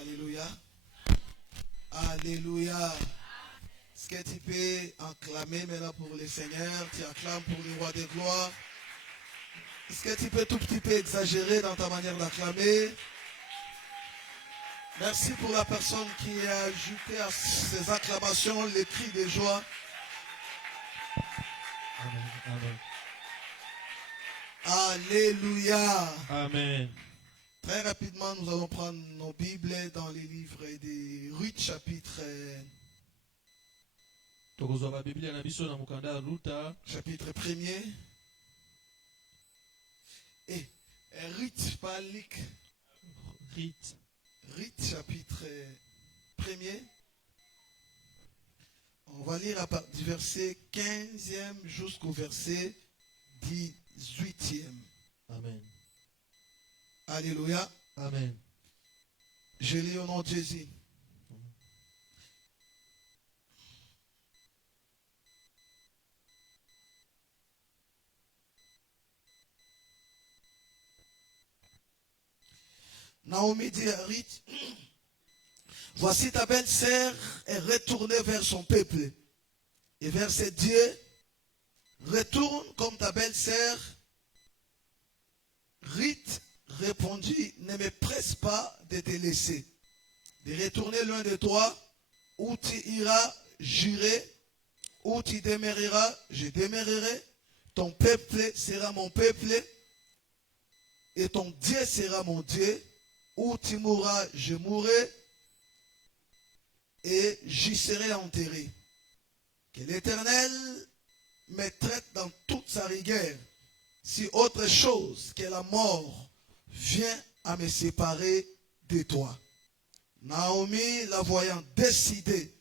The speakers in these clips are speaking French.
Alléluia. Alléluia. Est-ce que tu peux acclamer maintenant pour le Seigneur? Tu acclames pour le roi des gloires. Est-ce que tu peux tout petit peu exagérer dans ta manière d'acclamer? Merci pour la personne qui a ajouté à ces acclamations les cris de joie. Amen. Amen. Alléluia. Amen. Très rapidement, nous allons prendre nos Bibles dans les livres de Ruth, chapitre 1er. Et Ruth, pas Luc. Ruth, chapitre 1er. On va lire à partir du verset 15e jusqu'au verset 18e. Amen. Alléluia. Amen. Je lis au nom de Jésus. Naomi dit à Ruth, voici ta belle-sœur est retournée vers son peuple et vers ses dieux. Retourne comme ta belle-sœur. Ruth répondit, ne me presse pas de te laisser, de retourner loin de toi, où tu iras, j'irai, où tu demeureras, je demeurerai, ton peuple sera mon peuple, et ton Dieu sera mon Dieu, où tu mourras, je mourrai, et j'y serai enterré. Que l'Éternel me traite dans toute sa rigueur, si autre chose que la mort vient à me séparer de toi. Naomi, la voyant décidée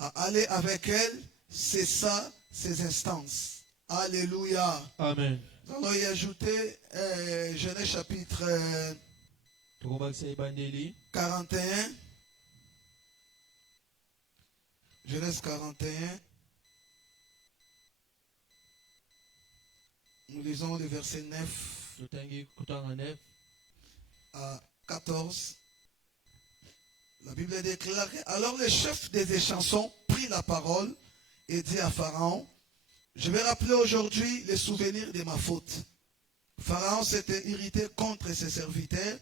à aller avec elle, cessa ses instances. Alléluia. Amen. Nous allons y ajouter Genèse chapitre 41. Genèse 41. Nous lisons le verset 9 à 14. La Bible déclare, alors le chef des échansons prit la parole et dit à Pharaon, je vais rappeler aujourd'hui les souvenirs de ma faute. Pharaon s'était irrité contre ses serviteurs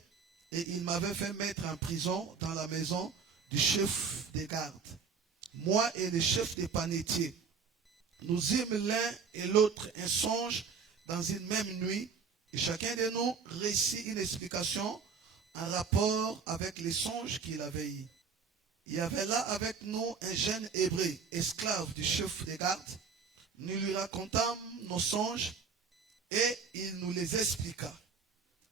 et il m'avait fait mettre en prison dans la maison du chef des gardes. Moi et le chef des panetiers, nous eûmes l'un et l'autre un songe dans une même nuit, et chacun de nous récit une explication en rapport avec les songes qu'il avait eus. Il y avait là avec nous un jeune hébreu, esclave du chef des gardes. Nous lui racontâmes nos songes et il nous les expliqua.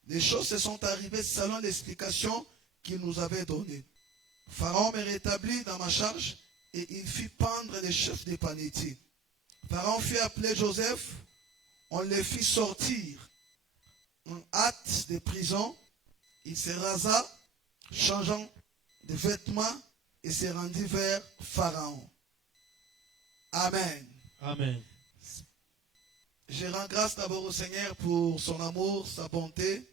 Les choses se sont arrivées selon l'explication qu'il nous avait donnée. Pharaon me rétablit dans ma charge et il fit pendre les chefs des panetiers. Pharaon fit appeler Joseph. On le fit sortir en hâte de prison. Il se rasa, changeant de vêtements, et se rendit vers Pharaon. Amen. Amen. Je rends grâce d'abord au Seigneur pour son amour, sa bonté.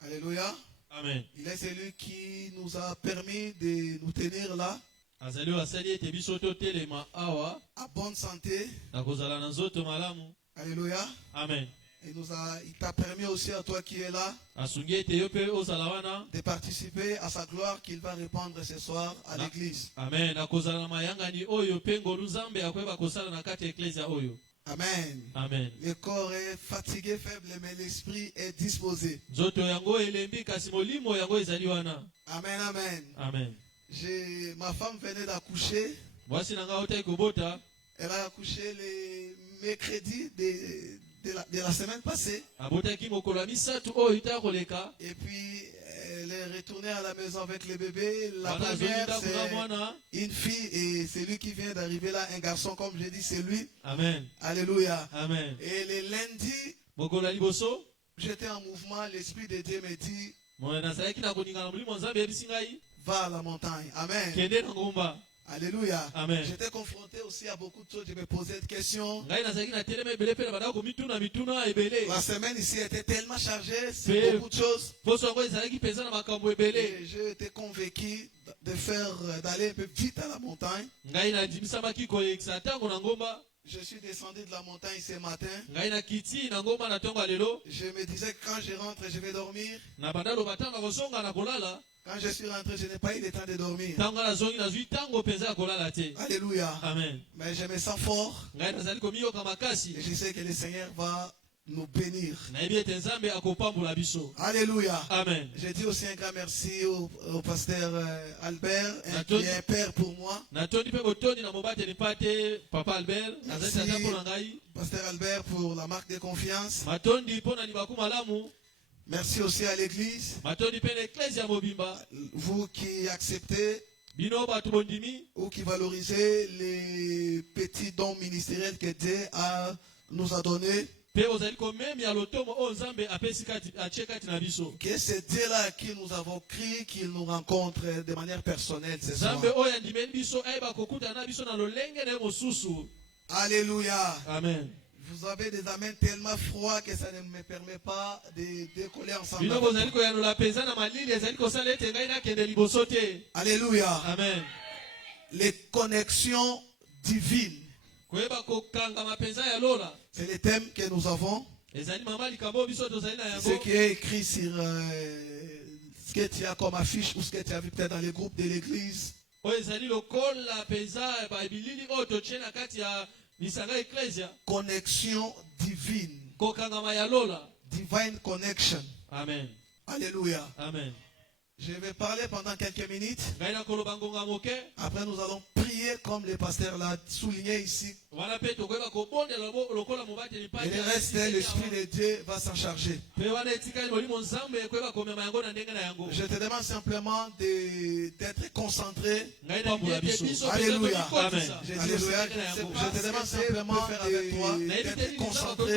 Alléluia. Amen. Il est celui qui nous a permis de nous tenir là, à bonne santé. Alléluia. Amen. Il t'a permis aussi à toi qui es là de participer à sa gloire qu'il va répandre ce soir à l'église. Amen. Amen. Amen. Le corps est fatigué, faible, mais l'esprit est disposé. Amen, amen. Amen. Ma femme venait d'accoucher. Elle a accouché le mercredi de la semaine passée. Et puis, elle est retournée à la maison avec le bébé. La première, c'est une fille et celui qui vient d'arriver là, un garçon, comme je dis, c'est lui. Amen. Alléluia. Amen. Et le lundi, j'étais en mouvement, l'Esprit de Dieu me dit, va à la montagne. Amen. Alléluia. Amen. J'étais confronté aussi à beaucoup de choses. Je me posais des questions. Ngai nazalaki na telema ebele pe na bandako komituna mituna ebele. La semaine ici était tellement chargée sur Mais- beaucoup de choses. Poso yango ezalaki penza na makambo ebele. Et j'ai été convaincu d'aller un peu vite à la montagne. Ngai nadimisamaki koyekisa ntango na ngomba. Je suis descendu de la montagne ce matin. Ngai nakiti na ngomba na ntongo ya lelo. Je me disais que quand je rentre, je vais dormir. Na banda loba ntango ya kozonga na kolala. Quand je suis rentré, je n'ai pas eu le temps de dormir. Ntango nazongi nazwi ntango penza ya kolala te. Alléluia. Amen. Mais je me sens fort. Ngai nazali komiyoka makasi. Et je sais que le Seigneur va nous bénir. Nayebi ete nzambe akopambola biso. Alléluia. Amen. Je dis aussi un grand merci au pasteur Albert, D'accord. qui est un père pour moi. Natondi mpe botondi na mobateli pate papa Albert. Nazali tata mpo na ngai. Pasteur Albert pour la marque de confiance. Matondi mpo na libaku malamu. Merci aussi à l'église. Matondi mpe na eklezia mobimba. Vous qui acceptez Bino bato bondimi. ou qui valorisez les petits dons ministériels que Dieu nous a donnés. Pe ozali komemi ya lotomo oyo nzambe apesi kati atie kati na biso. Que c'est Dieu là à qui nous avons crié, qu'il nous rencontre de manière personnelle ce soir. Nzambe oyo andimeli biso ayeba kokutana na biso na lolenge na ye mosusu. Alléluia. Amen. Vous avez des amens tellement froids que ça ne me permet pas de décoller ensemble. Bino bozali koyanola penza na malili ezali kosala ete ngai nakende liboso te. Alléluia. Amen. Les connexions divines. Koyeba kokanga mapenza ya lola. C'est le thème que nous avons. Ezali mama likambo biso tozali na Ce yango. qui est écrit sur ce que tu as comme affiche ou ce que tu as vu peut-être dans les groupes de l'église. Oyo ezali lokola penza ba bilili oyo totie na kati ya lisanga eklezia. Connexion divine. Kokangama ya lola. Divine connection. Amen. Alléluia. Amen. Je vais parler pendant quelques minutes. Ngai nakoloba ngonga moke. Après, nous allons prier comme le pasteur l'a souligné ici. Wana pe tokoyeba kobondela lokola mobateli Et pate. le reste, l'Esprit de Dieu va s'en charger. Pe wana etikali molimo nzambe koyeba komema yango na ndenge na yango. Je te demande simplement d'être concentré. Ngai na ete biso Alléluia. Amen. Je dis au Seigneur, je te demande simplement d'être concentré.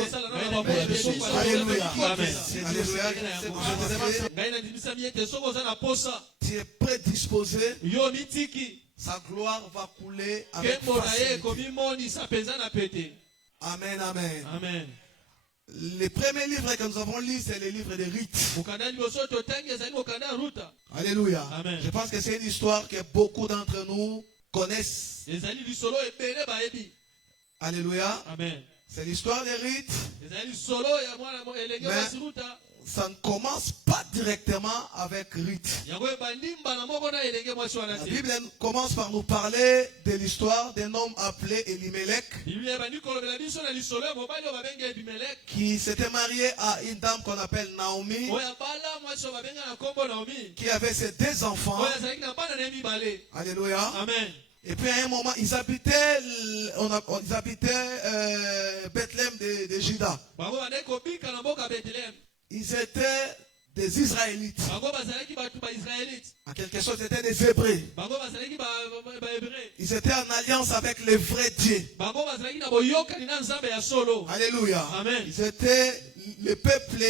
Alléluia. Amen. Alléluia. Je te demande, Ngai na ndimisami ete soko oza na posa. tu es prédisposé. Yo mitiki. Sa gloire va couler avec Kembo na ye facilité. komimonisa penza na pete. Amen, amen. Amen. Le premier livre que nous avons lu, c'est le livre de Ruth. Mokanda liboso totangi ezali mokanda ya Ruta. Alléluia. Amen. Je pense que c'est une histoire que beaucoup d'entre nous connaissent. Ezali lisolo ebele bayebi. Alléluia. Amen. C'est l'histoire de Ruth. Ezali lisolo ya mwana elenge Mais- basi Ruta. Ça ne commence pas directement avec Ruth. Yango ebandi mbala moko na elenge mwasi wana La te. Bible commence par nous parler de l'histoire d'un homme appelé Elimelech Biblia ebandi kolobela biso na lisolo ya mobali oyo babenga Ebimeleki. qui s'était marié à une dame qu'on appelle Naomi, Oyo abala mwasi oyo babenga na kombo Naomi. qui avait ses deux enfants. Oyo azalaki na bana na ye mibale. Alléluia. Amen. Et puis à un moment, ils habitaient, Bethléem de Juda. Bango bandaki kobika na mboka Bethlehem. Ils étaient des Israélites. Bango bazalaki bato ba Israélite. En quelque sorte, c'était des Hébreux. Bango bazalaki ba Hébreu. Ils étaient en alliance avec le vrai Dieu. Bango bazalaki na boyokani na Nzambe ya solo. Alléluia. Amen. Ils étaient le peuple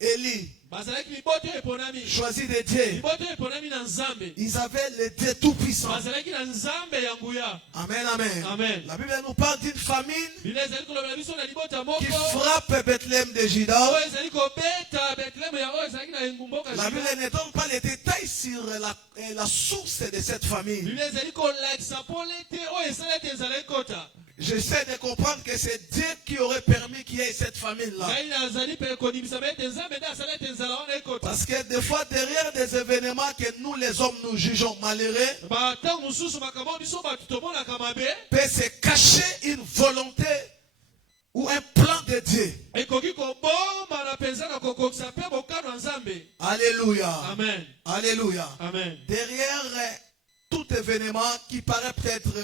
élu, Bazalaki liboto eponami. choisi de Dieu. Liboto eponami na Nzambe. Ils avaient le Dieu tout-puissant. Bazalaki na Nzambe ya nguya. Amen, amen. Amen. La Bible nous parle d'une famine Biblia ezali kolobela biso na libota moko. qui frappe Bethléem de Juda. Oyo ezali kobeta Bethlehem ya oyo ezalaki na engumboka. La Bible ne donne pas les détails sur la source de cette famille. Biblia ezali kolakisa pole te oyo esala ete ezala ekota. J'essaie de comprendre que c'est Dieu qui aurait permis qu'il y ait cette famine-là. Ngai nazali pe kondimisa be ete Nzambe nde asala ete ezala wana ekota. Parce que des fois, derrière des événements que nous, les hommes, nous jugeons malheureux, Ba ntango mosusu makambo biso bato tomonaka mabe. peut se cacher une volonté ou un plan de Dieu. Ekoki koboma na penza na kokokisa pe bokano ya Nzambe. Alléluia. Amen. Alléluia. Amen. Derrière tout événement qui paraît peut-être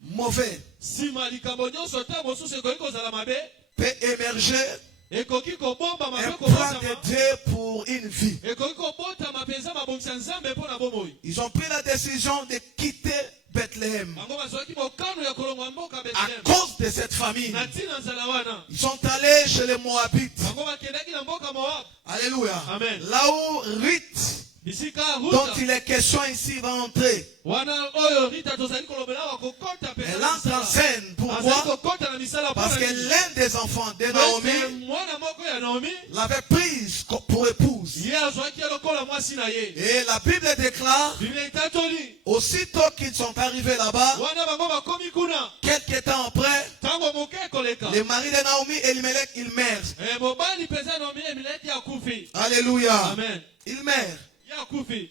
mauvais, Sima likambo nyonso te mosusu ekoki kozala mabe. peut émerger Ekoki kobomba un mabe plan de kobotama. Dieu pour une vie. Ekoki kobotama penza mabongisa Nzambe mpo na bomoi. Ils ont pris la décision de quitter Bethléem Bango bazwaki mokano ya kolongwa mboka à Bethlehem. cause de cette famine. Na ntina nzala wana. Ils sont allés chez les Moabites. Bango bakendaki na mboka Moab. Alléluia. Amen. Là où Ruth bisika dont ruta il est question ici va entrer. wana oyo rita tozali kolobela wakokota Elle entre en scène. Pourquoi? kokota na misala Parce que l'un des enfants de Naomi mwana moko ya Naomi l'avait prise pour épouse. ye azwaki ye lokola mwasi na ye Et la Bible déclare, biblia etatoli aussitôt qu'ils sont arrivés là-bas, wana bango bakomi kuna quelques temps après, ntango moke ekoleka le mari de Naomi, Elimelech, il meurt. mobali mpenza Naomi Elimeleki akufi Alléluia. amen Il meurt. ye akufi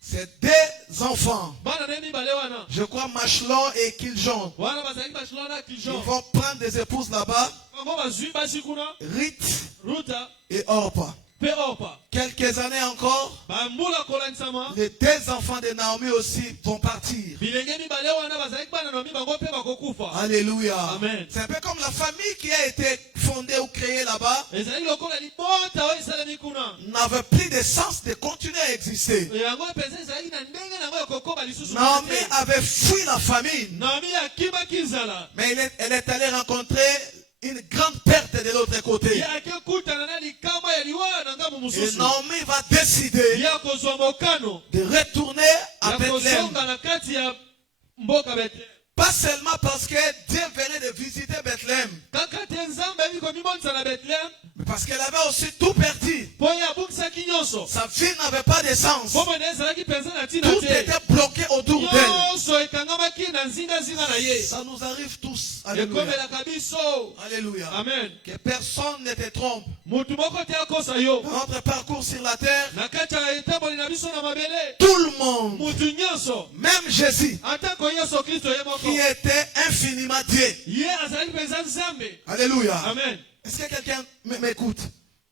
C'est deux enfants. bana ne mibale wana Je crois Machelon et Kiljon. wana bazalaki bashilona na Ils kiljon vont prendre des épouses là-bas, bango bazwi basi kuna Ruth ruta et Orpa. mpe orpa Quelques années encore, bambula kolanisama les deux enfants de Naomi aussi vont partir. bilenge mibale wana bazalaki bana Naomi bango mpe bakokufa Alléluia. Amen. C'est un peu comme la famille qui a été fondée ou créée là-bas ezali lokola libota oyo esalemi kuna n'avait plus de sens de continuer à exister. yango mpenza ezalaki na ndenge nango ya kokoba lisusu Naomi te. avait fui la famine, Naomi akimaki nzala mais elle est allée rencontrer une grande perte de l'autre côté. ye akekutana na likama ya liwa na ngambo Et mosusu Naomi va décider ye akozwa mokano de retourner à ya Bethléem. kozonga na kati ya mboka Bethlehem Pas seulement parce que Dieu venait de visiter Bethléem, kaka te nzambe ali komimonisa na Bethlehem mais parce qu'elle avait aussi tout perdu. mpo ye abukisaki nyonso Sa vie n'avait pas de sens. mpo mona ezalaki mpenza na ntina Tout te était bloqué autour d'elle. nyonso ekangamaki na nzingazinga na ye Ça nous arrive tous. Alléluia. ekomelaka biso Alléluia. amen Que personne ne te trompe. motu moko te akosa yo Dans notre parcours sur la terre, na kati ya etamboli na biso na mabele tout le monde, motu nyonso même Jésus, atako yesu kristo ye moko qui était infiniment Dieu. ye azalaki mpenza nzambe Alléluia. amen Est-ce que quelqu'un m'écoute?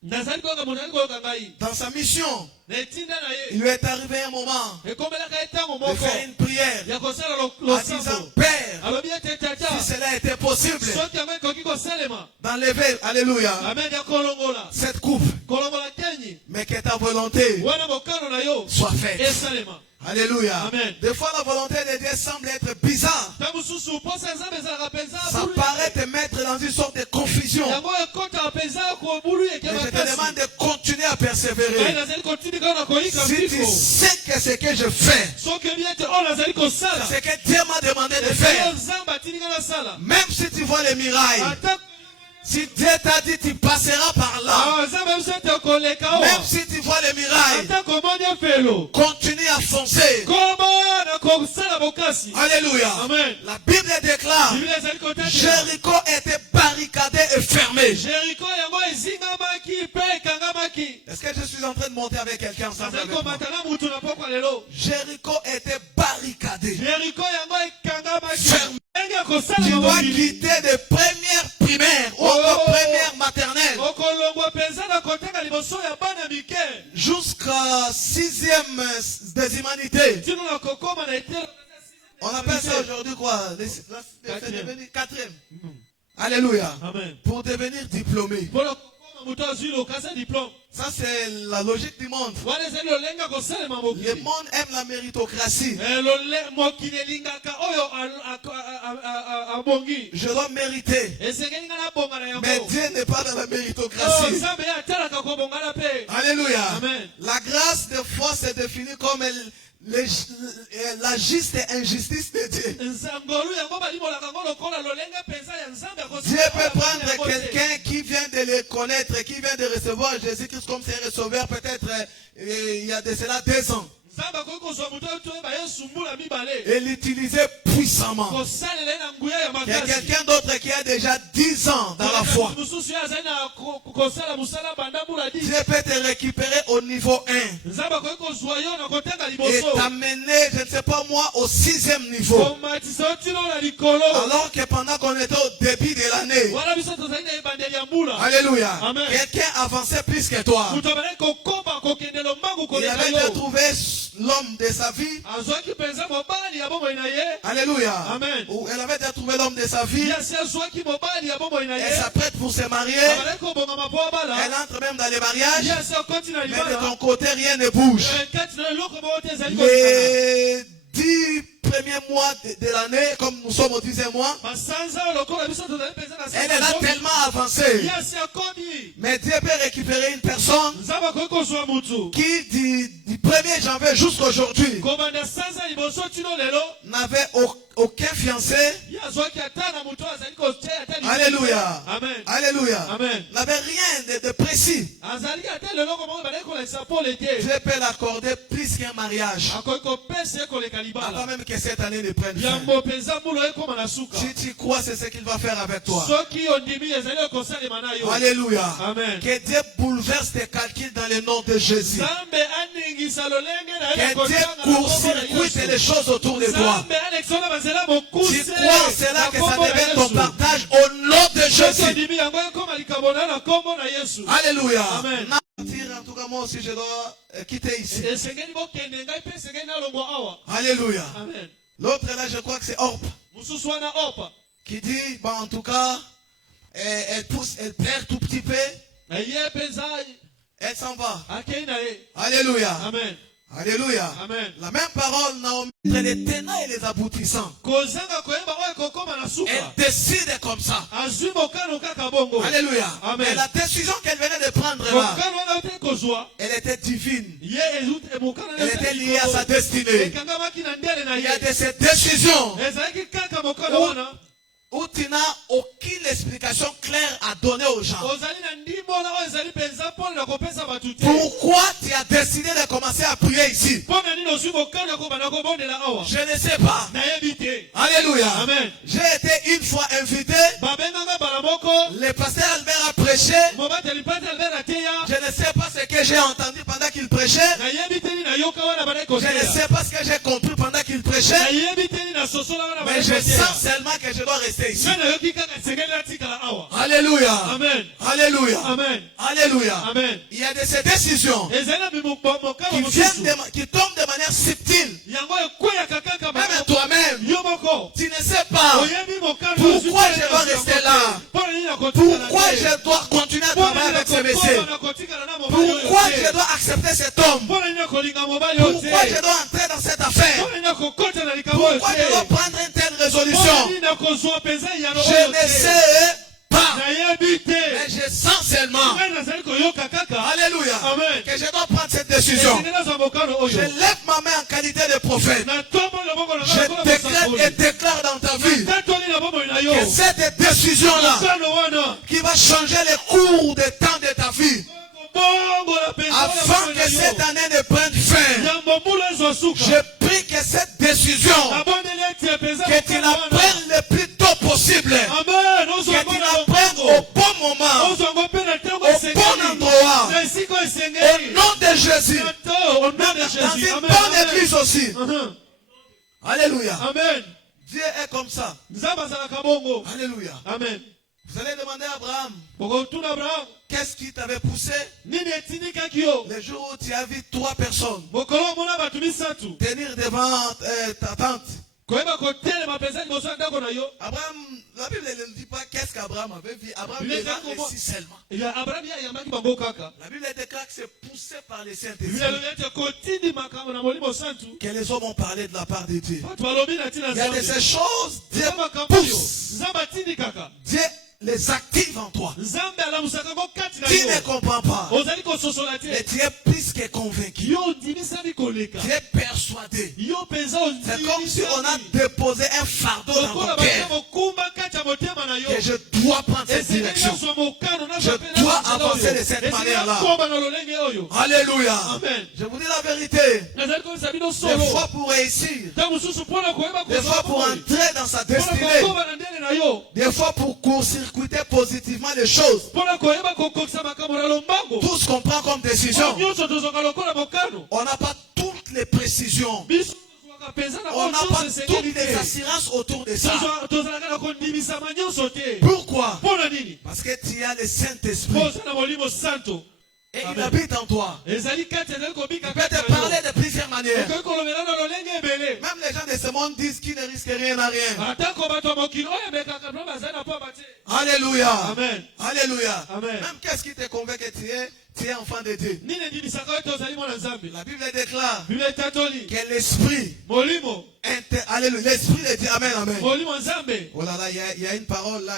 nazali koyoka moto ali koyoka ngai Dans sa mission, na etinda na il ye lui est arrivé un moment ekomelaka ye ntango de moko faire une prière ya kosala en disant, losambo Père, alobi ete tata si cela était possible, soki yango ekoki kosalema d'enlever, alléluia, amen ya kolongola cette coupe, kolongola kenyi mais que ta volonté wana mokano na yo soit faite. esalema Alléluia. Amen. Des fois, la volonté de Dieu semble être bizarre. ntango mosusu mposa nzambe ezalaka mpenza Ça bulu paraît te mettre dans une sorte de confusion. yango ekotaka mpenza kobulu eke Mais je te makasi demande de continuer à ngai persévérer. nazali kotindika na koyika Si tu mpiko sais que ce que je fais, soki oyebi ete oyo nazali kosala c'est ce que Dieu m'a demandé de oyo faire. nzambe atindika nasala Même si tu vois les mirailles, ata si Dieu t'a dit tu passeras par là, awa nzambe biso ete okoleka même owa si tu vois les mirailles, ata komoni efelo continue à foncer. komo na kosala bokasi Alléluia. amen La Bible déclare, biblia ezali kotetela Jéricho était barricadé et fermé. jeriko yango ezingamaki mpe ekangamaki Est-ce que je suis en train de monter avec quelqu'un ensemble nazali avec moi? komata na mutu na pokwa lelo Jéricho était barricadé. jeriko yango ekangamaki Ferme. ndenge ya kosala Tu dois mabongili quitter de première primaire ou encore première maternelle okolongwa mpenza na kotanga liboso ya bana mike jusqu'à 6e des humanités. tino na kokoma na etelo On appelle ça aujourd'hui quoi? C'est devenu 4e. Alléluia. amen Pour devenir diplômé. mpona kokoma moto azwi lokasa diplome Ça c'est la logique du monde. wana ezali lolenge ya kosalema Le mokili monde aime la méritocratie. mokili elingaka oyo abongi Je dois mériter. esengeli nga nabonga na Mais yango Dieu n'est pas dans la oyo méritocratie. nzambe ye atalaka kobongana mpe Alléluia. Amen. La grâce de foi se définit comme la juste injustice de Dieu. nzangolu yango balimolaka ngo lokola lolenge mpenza ya nzambe ya Dieu peut prendre quelqu'un qui vient de le connaître, qui vient de recevoir Jésus-Christ comme ses receveurs, peut-être il y a de cela 2 ans, nzambe akoki kozwa moto oyo toyeba yesu mbula mibale et l'utiliser puissamment. kosalela ye na nguya ya Il y a makasi quelqu'un d'autre qui a déjà 10 ans dans la foi. mosusu ye azali na kosala mosala banda mbula 10 Dieu peut te récupérer au niveau 1 nzambe akoki kozwa yo na kotenga et liboso t'amener, je ne sais pas moi, au 6e niveau. komatisa yo tino na likolo Alors que pendant qu'on était au début de l'année, wana biso tozali na ebandeli ya mbula alléluia, Amen. quelqu'un avançait plus que toi. moto abandaki kokoma kokende lombangu Il koleka avait yo trouvé l'homme de sa vie. azwaki mpenza mobali ya bomoi na ye Alléluia. Amen. Ou elle avait trouvé l'homme de sa vie. yasi azwaki mobali ya bomoi na ye Elle s'apprête pour se marier. abandaki kobongama po abala Elle entre même dans les mariages. yasi akoti na Mais de libala ton côté, rien ne bouge. kati na eloko moko te ezali kosala Les 10 premiers mois de l'année, comme nous sommes au 10e mois, basanza oyo lokola biso tozali mpenza na elle est là tellement avancée. yasi akomi Mais Dieu peut récupérer une personne nzambe akoki kozwa mutu qui dit 1er janvier jusqu'aujourd'hui, kobanda sanza liboso tino lelo n'avait aucun fiancé. yazwaki ata na moto azali koteya ata libele. Alléluia. Amen. Alléluia. Amen. N'avait rien de précis. azalaki ata leloko moko bazali kolakisa pole te Dieu peut l'accorder plus qu'un mariage. akoki kopesa ye koleka Avant libala même que cette année ne prenne fin. yambo mpenza mbula ekoma na suka Si tu crois, c'est ce qu'il va faire avec toi. soki ondimi ezali ekosalema na yo. Alléluia. Amen. Que Dieu bouleverse tes calculs dans le nom de Jésus. nzambe aningisa lolenge na ye Que Dieu kotanga na kombo na court-circuite Yesu. les choses autour de toi. nzambe alekisona banzela mokuse Tu crois en cela na que ça kombo na devient ton Yesu. partage au nom de soki Jésus. ondimi yango ekoma likambo na yo na kombo na Yesu. Alléluia. Amen. En tout cas, moi aussi, je dois quitter ici. esengeli bokende ngai mpe esengeli nalongwa awa. Alléluia. Amen. L'autre là, je crois que c'est Orpe mosusu wana opa qui dit, bon, en tout cas, elle pousse, elle perd tout petit peu, ye mpenza elle s'en va. akei na ye. Alléluia. Amen. Alléluia. Amen. La même parole, Naomi, entre les tenants et les aboutissants. kozanga koyeba oyo ekokoma na suka Elle décide comme ça. azwi mokano kaka bongo. Alléluia. Amen. Et la décision qu'elle venait de prendre là, mokano wana te kozwa elle était divine. ye mokano Elle était liée à sa destinée. ekangamaki na ndele na Il y a ye de ces décisions ezalaki kaka mokano où, wana où tu n'as aucune explication claire à donner aux gens. ozali na ndimbola oyo ezali mpenza mpona na kopesa bato te. Pourquoi tu as décidé de commencer à prier ici? mpona nini ozwi mokano ya kobanda kobondela awa. Je ne sais pas. nayebi te. Alléluia. Amen. J'ai été une fois invité. babenganga bala moko Le pasteur Albert a prêché. mobateli mpate albert ateya Je ne sais pas ce que j'ai entendu pendant qu'il prêchait. nayebi te nini nayoka wana bandaki Je ne koteya sais pas ce que j'ai compris pendant qu'il prêchait. nayebi te nini nasosola wana Mais bandaki je koteya sens seulement que je dois rester ici. ngai nayoki kaka esengeli natikala awa. Alléluia. Amen. Alléluia. Amen. Alléluia. Amen. Il y a de ces décisions ezali na mokano qui mosusu qui tombent de manière subtile. yango ekweyaka kaka Même toi-même, yo moko tu ne sais pas oyebi mokano pourquoi je dois rester là. mpona nini nakotikala Pourquoi je dois continuer à travailler avec ce monsieur. nakotikala na mobali oyo Pourquoi te. je dois accepter cet homme. mpona nini nakolinga mobali oyo te. Pourquoi je dois entrer dans cette affaire. mpona nini nakokota na likambo oyo Pourquoi je dois te. prendre une telle mpona résolution. nini nakozwa mpenza yano Je oyo ne te. sais pas. nayebi te. Mais je sens seulement. ngai nazali koyoka kaka. Alléluia. Amen. Que je dois prendre cette décision. esengeli nazwa mokano Je oyo. lève ma main en qualité de prophète. na tombo loboko na Je ngai lokola décrète mosakoli. et déclare dans ta vie tatoli na bomoi na yo. que cette décision-là mokano wana qui va changer le cours des temps de ta vie kobongola mpenza afin que cette année ne prenne fin. yambo mbula ezwa suka. Je prie que cette décision nabondeli ete mpenza que tu la prennes le plus tôt possible. amen. Que ozwa tu ngo la na prennes bongo. au bon moment. ozwa ngo mpe na ntango Au bon esengeli. endroit. na esika Au esengeli. nom de Jésus. au nom de Dans Jésus. une Amen. bonne Amen. église aussi. Mhm. Alléluia. Amen. Dieu est comme ça. nzambe azalaka bongo. Alléluia. Amen. Vous allez demander à Abraham, bokotuna abrahamu qu'est-ce qui t'avait poussé nini etindikaki yo le jour où tu as vu 3 personnes mokolo omona bato misatu tenir devant ta tente. koyeba kotelema mpenza liboso ya ndako na yo. Abraham, la Bible ne dit pas qu'est-ce qu'Abraham avait vu. Abraham Il les était a comment? réussi seulement. ya abrahamu ye ayambaki bango kaka. La Bible déclare que c'est poussé par les biblia Saint-Esprit elobi ete kotindimaka na molimo santu que les hommes ont parlé de la part de Dieu. bato balobi na ntina Il y a de ces nzambe. choses, Dieu Eza makambo oyo pousse. nzambe atindikaka. Dieu les active en toi. nzambe alamusaka ngo kati na Tu ne yo. comprends pas. ozali kososola Mais te. tu es plus que convaincu. yo ondimisami koleka. Tu es persuadé. yo mpenza C'est comme si on a ondimisami. déposé un fardeau dans lokola ton batia cœur. mokumba kati ya motema na yo. Que je dois prendre cette esengeli direction. nazwa mokano nazwa Je mpe na dois nzela avancer oyo. de cette Esengeli manière-là. nakomba na lolenge oyo. Alléluia. Amen. Je vous dis la vérité. nazali komisa bino Des solo. fois pour réussir. ntango mosusu mpona koyeba Des fois pour kozwa entrer dans sa mpona destinée. kokomba na ndenge na yo. Des fois pour court-circuiter positivement les choses. mpona koyeba kokokisa makambo na lombango. Tout ce qu'on prend comme décision. nyonso tozwaka lokola mokano. On n'a pas toutes les précisions. biso tozwaka mpenza na On oyo n'a pas nyonso toutes esengeli les te. assurances autour de ça. tozalaka na kondimisama nyonso te. Pourquoi? mpona nini? Parce que tu as le Saint-Esprit. poza na molimo santo. Et il Amen. habite en toi. ezali kati ezali kobika Il peut kati te na parler yo. de plusieurs manières. okoki kolobela na lolenge ebele. Même les gens de ce monde disent qu'ils ne risquent rien à rien. atako bato ya mokili oyo emekaka mpo bazali na pamba te. Alléluia. Amen. Alléluia. Amen. Même qu'est-ce qui te convainc que tu es enfant de Dieu? nini endimisaka oyo tozali mwana nzambe. La Bible déclare biblia etatoli que l'esprit, molimo alléluia, l'esprit de Dieu, amen, amen. molimo nzambe. Oh là là, il y a une parole là,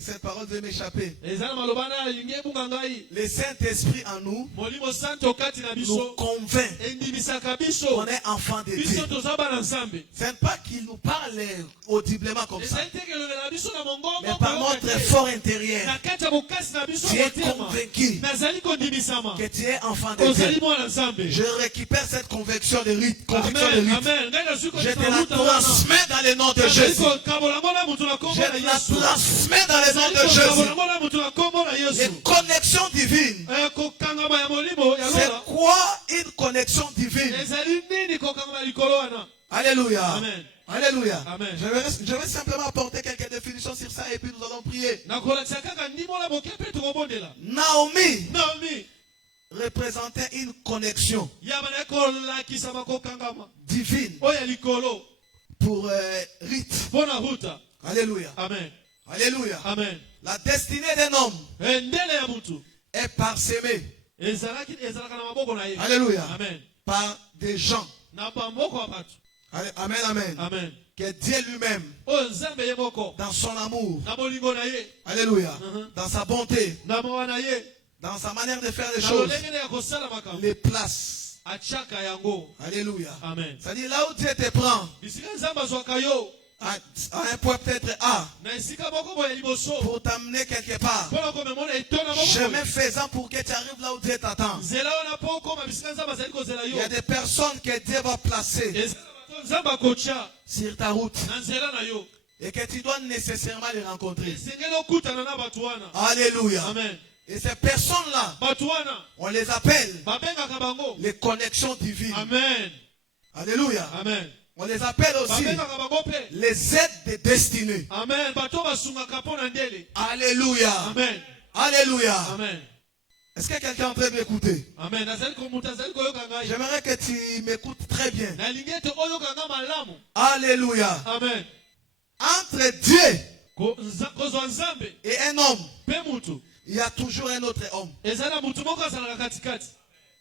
Cette parole veut m'échapper. eza na maloba na alingi ebunga ngai. Le Saint-Esprit en nous Molimo santo kati na nous biso convainc endimisaka biso qu'on est enfant de Dieu. biso toza bana nzambe. Ce n'est pas qu'il nous parle audiblement comme ça, ezali te kelobela biso na mongongo mais par notre fort intérieur. na kati ya bokasi na biso Tu es motema convaincu nazali kondimisama que tu es enfant de ozali Dieu. mwana nzambe. Je récupère cette conviction de rite. Conviction de Amen, rite. amen. Ngai nazwi Je te la kondimisama wana. transmets dans le nom de Nazali Jésus. kokabola yango na mutu na kombo Je na te la Yesu. transmets dans le nom Nazali de kokabola Jésus. yango na mutu na kombo na Une Yesu. connexion divine. Kokangama ya molimo ya C'est lola. quoi une connexion divine? ezali nini kokangama ya likolo wana? Alléluia. Amen. Alléluia. Amen. Je vais simplement apporter quelques définitions sur ça et puis nous allons prier. nakolakisa kaka ndimola boke mpe tokobondela. Naomi Naomi représentait une connexion yaba na kolakisama kokangama divine oyo ya likolo pour Rite. mpo na ruta. Alléluia. Amen. Alléluia. Amen. La destinée d'un homme ndele ya mutu est parsemée. ezalaka na maboko na ye. Alléluia. Amen. Par des gens. na bamoko ya bato. Amen, amen. Amen. Que Dieu lui-même, oyo nzambe ye moko dans son amour, na bolingo na ye alléluia, Mhm. dans sa bonté, na mawa na ye dans sa manière de faire les na choses, lolenge na ya kosala makambo les place. atiaka yango. Alléluia. Amen. C'est-à-dire là où Dieu te prend, bisika nzambe azwaka yo à un point peut-être A, na esika moko boye liboso pour t'amener quelque part. mpo na komemona etona moko Chemin faisant pour que tu arrives là où Dieu t'attend. nzela wana mpo okoma bisika nzambe azali kozela Il yo. y a des personnes que Dieu va placer ezala bato nzambe akotia sur ta route na nzela na yo et que tu dois nécessairement les rencontrer. esengeli okutana na bato wana. Alléluia. Amen. Et ces personnes-là, bato wana on les appelle babengaka bango. les connexions divines. Amen. Alléluia. Amen. On les appelle aussi babengaka bango mpe. les aides de destinée. Amen. bato basungaka mpo na ndele. Alléluia. Amen. Alléluia. Amen. Est-ce que quelqu'un est en train de m'écouter? Amen. moto azali koyoka ngai. J'aimerais que tu m'écoutes très bien. nalingi ete oyoka nga malamu. Alléluia. Amen. Entre Dieu kozwa nzambe et un homme, mpe mutu il y a toujours un autre homme. ezali na mutu moko azalaka katikati.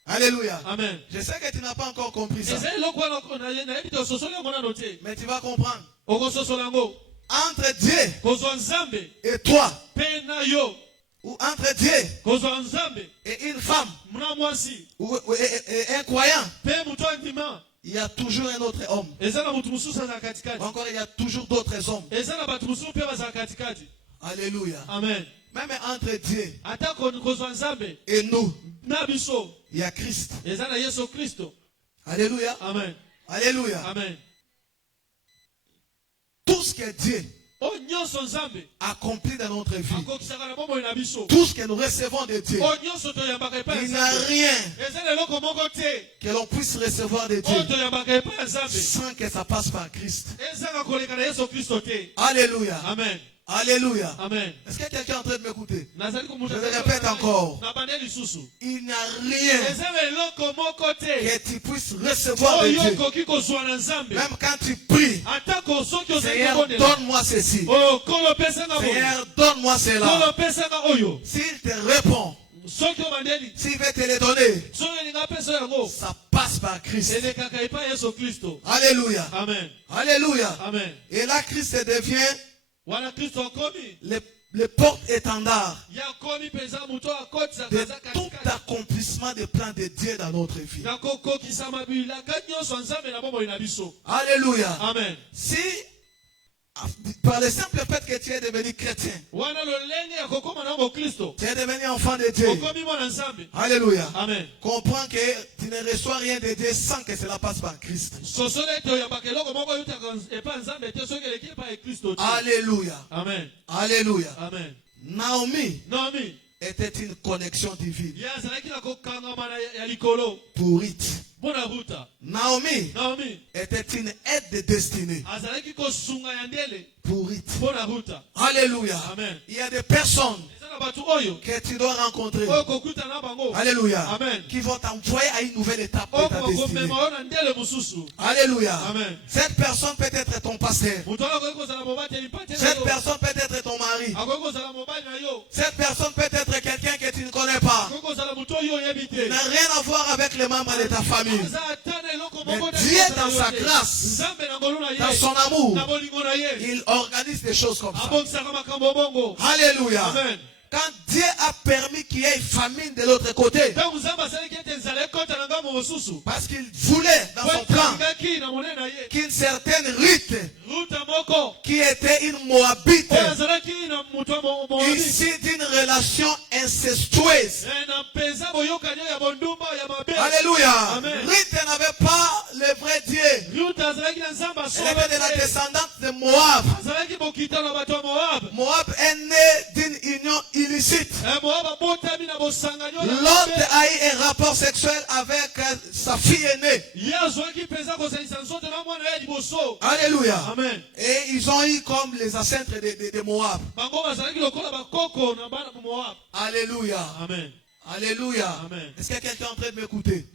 Alléluia. Amen. Je sais que tu n'as pas encore compris ça, ezali eloko wana nayebi te ososoli yango nano te. mais tu vas comprendre. okososola yango. Entre Dieu kozwa nzambe et toi, mpe na yo. ou entre Dieu kozwa nzambe et une femme, na mwasi et un croyant, mpe mutu andima il y a toujours un autre homme. eza na mutu mosusu azala katikati. Encore, il y a toujours d'autres hommes. eza na bato mosusu mpe bazala katikati. Alléluia. Amen. Même entre Dieu ata kozwa nzambe et nous, na biso il y a Christ. eza na yesu kristo. Alléluia. Amen. Alléluia. Amen. Tout ce que Dieu oyo nyonso nzambe accomplit dans notre vie, akokisaka na bomoi na biso. tout ce que nous recevons de Dieu, oyo nyonso toyambaka epai ya il n'y a nzambe. rien eza na eloko moko te que l'on puisse recevoir de oyo Dieu toyambaka epai ya nzambe sans que ça passe par Christ. ezanga koleka na yesu kristo te. Alléluia. Amen. Alléluia. Amen. Est-ce que quelqu'un est en train de m'écouter? nazali komuta Je le répète encore. na bande lisusu Il n'y a rien eza na eloko moko te que tu puisses recevoir de oyo Dieu. okoki kozwa na nzambe Même quand tu pries, atako soki ozali Seigneur, kobondela. donne-moi ceci. oyo kolo pesanga boye Seigneur, donne-moi cela. kolo pesanga oyo S'il te répond, soki obandeli s'il veut te les donner, soki elinga apesa yango ça passe par Christ. elekaka epai ya yesu kristo. Alléluia. Amen. Alléluia. Amen. Et là, Christ devient wana kristo akomi le porte-étendard ya akomi mpenza moto akotisaka de aza tout katikati accomplissement des plans de Dieu dans notre vie. na kokokisama bilaka nyonso ya nzambe na bomoi na biso. Alléluia. Amen. Si, par le simple fait que tu es devenu chrétien, wana lolenge ya kokoma na mokristo tu es devenu enfant de Dieu. okomi mwana nzambe. Alléluia. Amen. Comprends que tu ne reçois rien de Dieu sans que cela passe par Christ. sosoli ete oyambaka eloko moko eyutaka epai ya nzambe te soki eleki epai ya kristo te. Alléluia. Amen. Alléluia. Amen. Naomi Naomi était une connexion divine ye azalaki na kokangama ya likolo pour Rite. mpo na ruta. Naomi Naomi était une aide de destinée azalaki kosunga ya ndele pour Rite. mpo na ruta. Alléluia. Amen. Il y a des personnes eza na bato oyo que tu dois rencontrer. oyo kokutana na bango Alléluia. Amen. Qui vont t'envoyer à une nouvelle étape de oyo ta destinée. komema oyo na ndele mosusu. Alléluia. Amen. Cette personne peut être ton pasteur. moto wana akoki kozala mobateli mpate na Cette yo. personne peut être ton mari. akoki kozala mobali na yo. Cette personne peut être quelqu'un que tu ne connais pas. akoki kozala moto oyo oyebi Il te. n'a rien à voir avec les membres de ta famille. aza ata na eloko Mais moko te Dieu dans sa grâce, dans son amour, il organise des choses comme ça. Alléluia. Amen. Quand Dieu a permis qu'il y ait une famine de l'autre côté, parce qu'il voulait dans son plan qu'une certaine Ruth, qui était une Moabite, issue d'une relation incestueuse. Alléluia. Ruth n'avait pas le vrai Dieu. Elle était de la descendante de Moab. Moab est né d'une union illicite. L'autre a eu un rapport sexuel avec sa fille aînée. Alléluia. Amen. Et ils ont eu comme les ancêtres de Moab. Alléluia. Amen. Alléluia. Amen. Est-ce qu'il y a quelqu'un en train de m'écouter?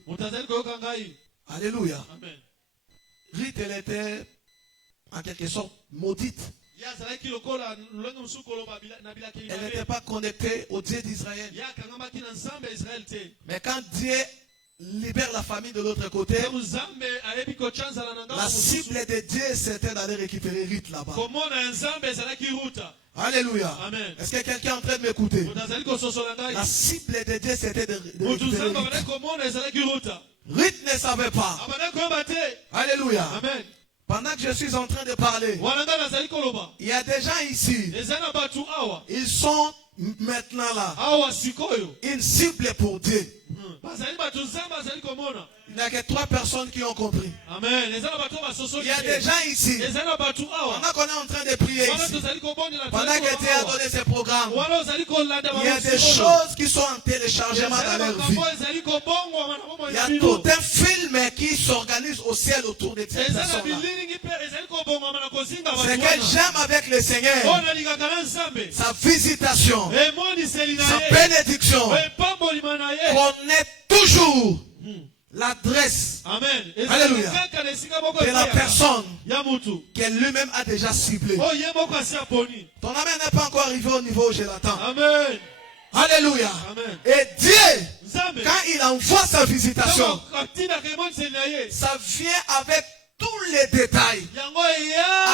Alléluia. Amen. Ruth, elle était en quelque sorte maudite. Elle n'était pas connectée au Dieu d'Israël. Mais quand Dieu libère la famille de l'autre côté, la cible de Dieu c'était d'aller récupérer Ruth là-bas. Alléluia. Amen. Est-ce que quelqu'un est en train de m'écouter? La cible de Dieu c'était de récupérer Ruth. Ruth ne savait pas. Alléluia. Amen. Pendant que je suis en train de parler, il y a des gens ici. Ils sont maintenant là. Une cible pour Dieu. Il n'y a que 3 personnes qui ont compris. Amen. Il y a des gens ici. Pendant qu'on est en train de prier ici, pendant que Dieu a donné ses programmes, il y a des choses qui sont en téléchargement dans leur vie. Il y a tout un film qui s'organise au ciel autour de ces personnes-là. Ce que j'aime avec le Seigneur, sa visitation, sa bénédiction, connaît toujours l'adresse, alléluia, de la personne qu'elle lui-même a déjà ciblée. Ton amen n'est pas encore arrivé au niveau où je l'attends. Amen. Alléluia. Amen. Et Dieu, quand il envoie sa visitation, ça vient avec tous les détails,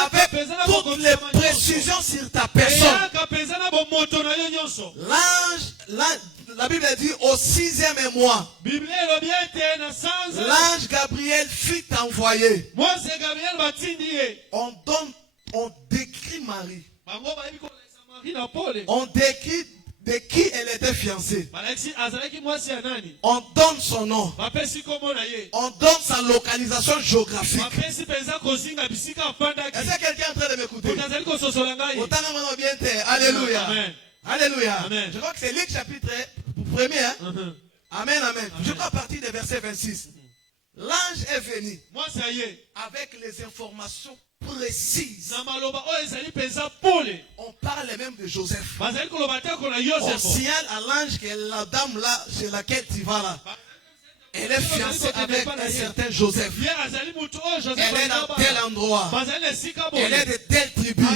avec toutes les précisions sur ta personne. La Bible dit au 6e mois, l'ange Gabriel fut envoyé. On décrit Marie. On décrit de qui elle était fiancée. On donne son nom. On donne sa localisation géographique. Est-ce que quelqu'un est en train de m'écouter? Alléluia. Amen. Alléluia. Amen. Je crois que c'est Luc chapitre 1er. Hein? Amen, amen. Je crois à partir du verset 26. L'ange est venu avec les informations précises. On parle même de Joseph. On signale à l'ange que la dame là, chez laquelle tu vas là, elle est fiancée avec un certain Joseph. Elle est dans tel endroit. Elle est de telle tribu.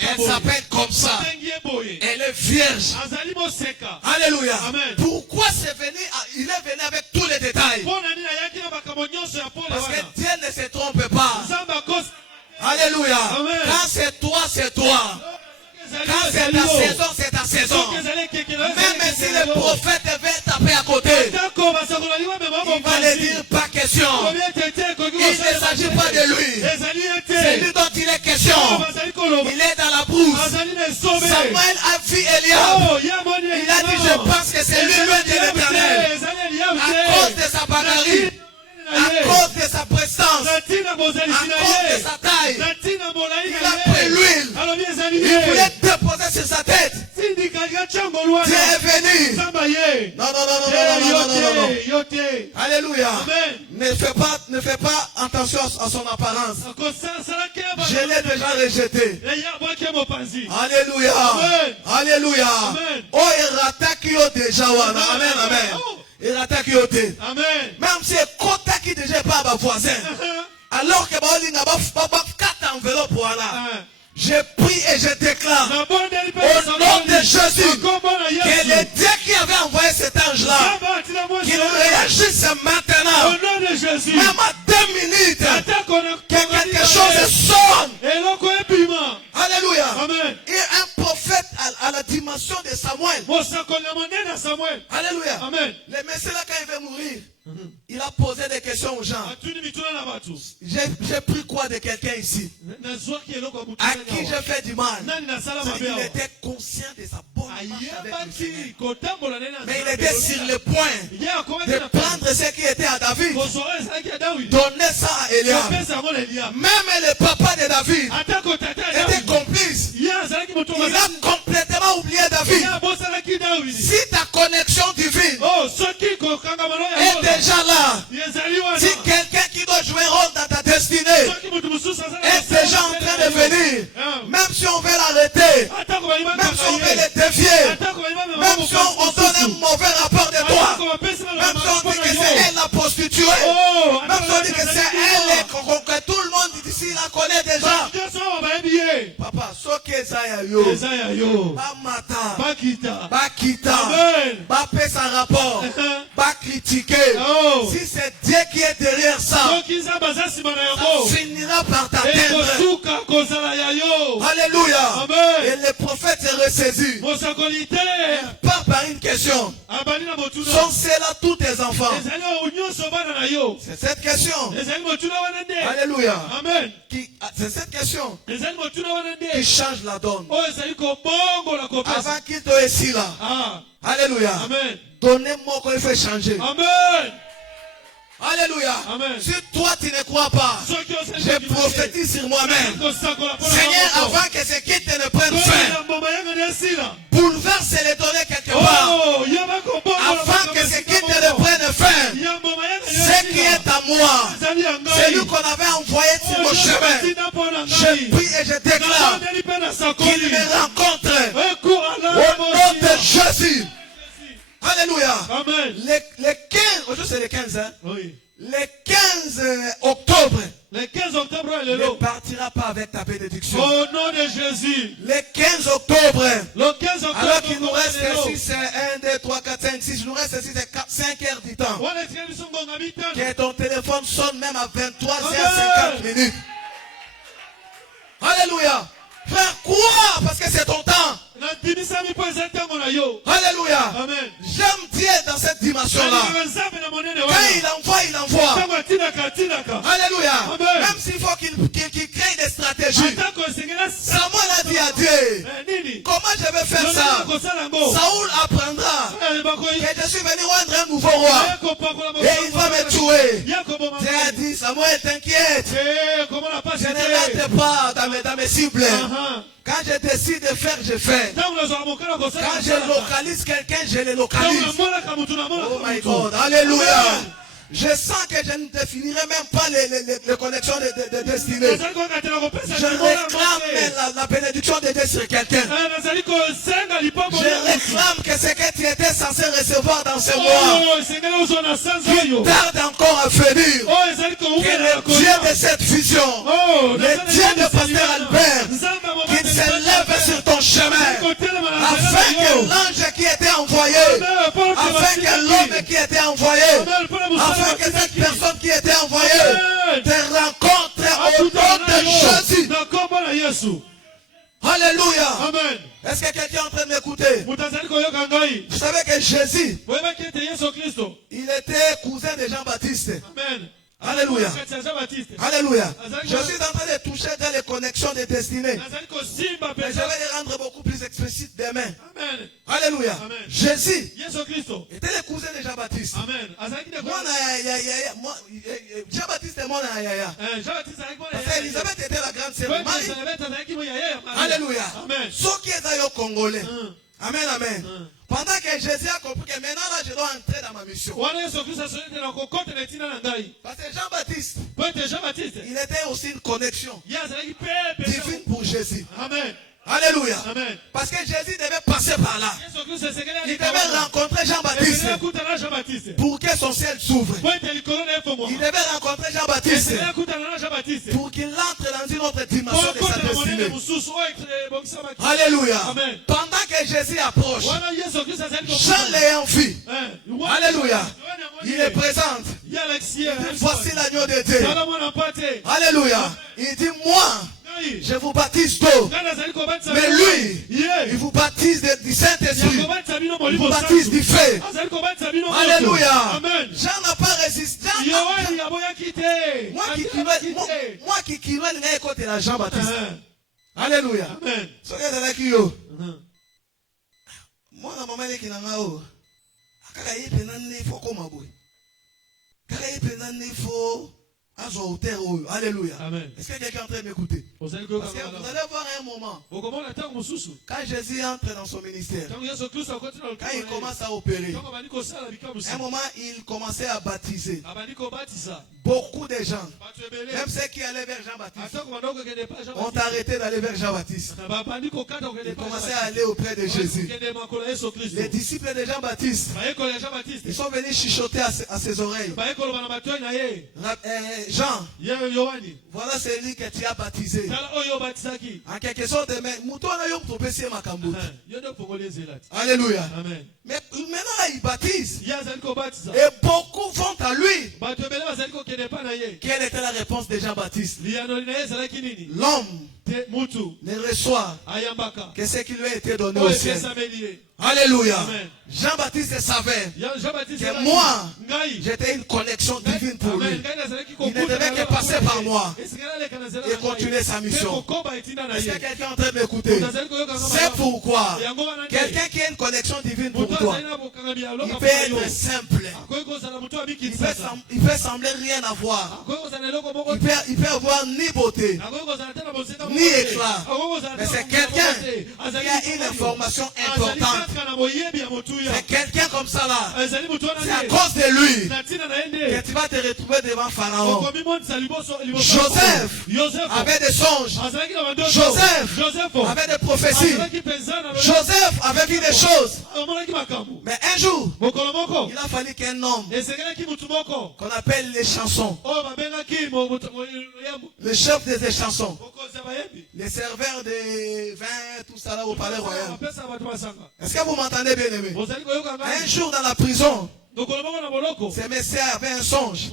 Elle s'appelle comme ça. Elle est vierge. Alléluia. Pourquoi c'est venu? Il est venu avec tous les détails. Parce que Dieu ne se trompe pas. Alléluia. Quand c'est toi, c'est toi. Quand c'est ta saison, c'est ta saison. Même si le prophète veut taper à côté, il va lui dire pas question. Il ne s'agit pas de lui. C'est lui dont il est question. Il est dans la brousse. Samuel a vu Eliab. Il a dit je pense que c'est lui le Dieu éternel. À cause de sa bagarre, à cause de sa prestance, à cause de sa taille, il a pris l'huile. Il voulait déposer sur sa tête. Dieu est venu. Non. Alléluia. Ne fais pas attention à son apparence. Je l'ai déjà rejeté. Alléluia. Alléluia. Oh, il rataki yo déjà. Amen, amen. Il rataki yo te. Même si kota qui déjà pas ma voisin. Alors que Baolinga ba 4 enveloppes voilà. Je prie et je déclare au nom de Jésus que le Dieu qui avait envoyé cet ange-là, qu'il réagisse maintenant, même à 2 minutes vite, que quelque chose sonne. Alléluia. Amen. Et un prophète à la dimension de Samuel. Alléluia. Amen. Le Messie là, quand il veut mourir, il a posé des questions aux gens. J'ai pris quoi de quelqu'un ici? À qui j'ai fait du mal? Il était conscient de sa bonne marche avec le Seigneur. Mais il était sur le point de prendre ce qui était à David, donner ça à Eliab. Même le papa de David était complice. Il a complètement oublié David. Si ta connexion divine est déjà là, si quelqu'un qui doit jouer un rôle dans ta destinée est déjà en train de venir, même si on veut l'arrêter, même si on veut le défier, même si on donne un mauvais rapport de toi, même si on dit que c'est elle la prostituée, même si on dit que c'est elle que tout le monde ici la connaît déjà. Papa, ce que ça y yo, Bakita, Bapé sa rapport, critiquer. Si c'est Dieu qui est derrière ça, ça finira par t'atteindre. Alléluia. Et le prophète est ressaisi. Il part par une question. Sont-ce là tous tes enfants? C'est cette question. Alléluia. C'est cette question qui change la donne. Avant qu'il te ici là. Alléluia. Donnez-moi qu'il faut changer. Amen. Alléluia. Amen. Si toi tu ne crois pas, je prophétise sur moi-même. Seigneur, avant que ce qui te ne prenne fin, bouleverse les données quelque part. Avant que ce qui te ne prenne fin, ce qui est à moi, c'est lui qu'on avait envoyé sur mon chemin. Je prie et je déclare qu'il me rencontre au nom de Jésus. Alléluia. Amen. Le 15, aujourd'hui c'est le 15, hein? Oui. Le 15 octobre, le 15 octobre, ne partira pas avec ta bénédiction. Au nom de Jésus. Le 15 octobre, le 15 octobre, alors qu'il nous reste ici, c'est 1, 2, 3, 4, 5, 6, il nous reste ici, c'est 5 heures du temps. Que ton téléphone sonne même à 23h50 minutes. Alléluia. Frère, quoi? Parce que c'est ton temps. Alléluia. Amen. J'aime Dieu dans cette dimension-là. Quand il envoie. Alléluia. Amen. Même s'il faut qu'il crée des stratégies. Samuel a dit à Dieu, comment je vais faire ça? Saoul apprendra que je suis venu rendre un nouveau roi. Et il va me tuer. Dieu a dit, Samuel, t'inquiète. Je ne rate pas dans mes cibles. Quand je décide de faire, je fais. Quand je localise quelqu'un, je le localise. Oh my God. Alléluia. Je sens que je ne définirai même pas les connexions de destinée. Je réclame la bénédiction de Dieu sur quelqu'un. Je réclame que ce que tu étais censé recevoir dans ce mois, qui tarde encore à venir. Que le Dieu de cette vision, le Dieu de Pasteur Albert, qu'il s'élève sur ton chemin, afin que l'ange qui était envoyé, afin que l'homme qui était envoyé, afin que cette personne qui était envoyée te rencontre au nom de Jésus. Alléluia. Amen. Est-ce que quelqu'un est en train de m'écouter? Vous savez que Jésus, il était cousin de Jean-Baptiste. Amen. Alléluia. Alléluia. Je suis en train de toucher dans les connexions des destinées. Mais je vais les rendre beaucoup plus explicites demain. Amen. Alléluia. Amen. Jésus était le cousin de Jean-Baptiste. Jean-Baptiste est mort à Yaya. Parce qu'Elisabeth était la grande sœur de Marie. Alléluia. Ceux qui est au Congolais. Amen, amen. Pendant que Jésus a compris que maintenant là, je dois entrer dans ma mission. Parce que Jean-Baptiste, il était aussi une connexion divine pour Jésus. Amen. Alléluia. Amen. Parce que Jésus devait passer par là. Il devait rencontrer Jean-Baptiste pour que son ciel s'ouvre. Il devait rencontrer Jean-Baptiste pour qu'il entre dans une autre dimension de sa destinée. Alléluia. Amen. Pendant que Jésus approche, Jean l'ayant vu. Alléluia. Il est présent. Alexis. Voici l'agneau de Dieu. Salomon Pate. Alléluia. Il dit, moi, je vous baptise d'eau. Mais lui, il vous baptise du Saint-Esprit. Il vous baptise du feu. Alléluia. Jean n'a pas résisté. Moi qui kilois les côté la Jean-Baptiste. Alléluia. Moi, la maman qui n'a pas eu. Kaka ye penane fo koma boy. Kaka ye penane fo azo hauteur. Alléluia. Amen. Est-ce que quelqu'un est en train de m'écouter? Parce que vous allez voir un moment. Quand Jésus entre dans son ministère, quand il commence à opérer, un moment il commençait à baptiser beaucoup de gens. Même ceux qui allaient vers Jean-Baptiste ont arrêté d'aller vers Jean-Baptiste. Ils commençaient à aller auprès de Jésus. Les disciples de Jean-Baptiste, ils sont venus chuchoter à ses oreilles. Jean, voilà celui que tu as baptisé. En quelque sorte, alléluia. Mais maintenant, il baptise. Et beaucoup vont à lui. Quelle était la réponse de Jean-Baptiste? L'homme ne reçoit que ce qui lui a été donné au ciel. Alléluia. Jean-Baptiste savait que moi, j'étais une connexion divine pour lui. Il ne devait que passer par moi et continuer sa mission. Est-ce que quelqu'un est en train de m'écouter? C'est pourquoi quelqu'un qui a une connexion divine pour toi, il peut être simple. Il peut sembler rien avoir. Il peut avoir ni beauté, ni éclat. Mais c'est quelqu'un qui a une information importante. C'est quelqu'un comme ça là. C'est à cause de lui que tu vas te retrouver devant Pharaon. Joseph avait des songes. Joseph avait des prophéties. Joseph avait vu des choses. Mais un jour, il a fallu qu'un homme qu'on appelle les chansons, le chef des chansons, les serveurs de vin, tout ça là au palais royal. Est-ce que vous m'entendez bien aimé? Un jour dans la prison, ces messieurs avaient un songe.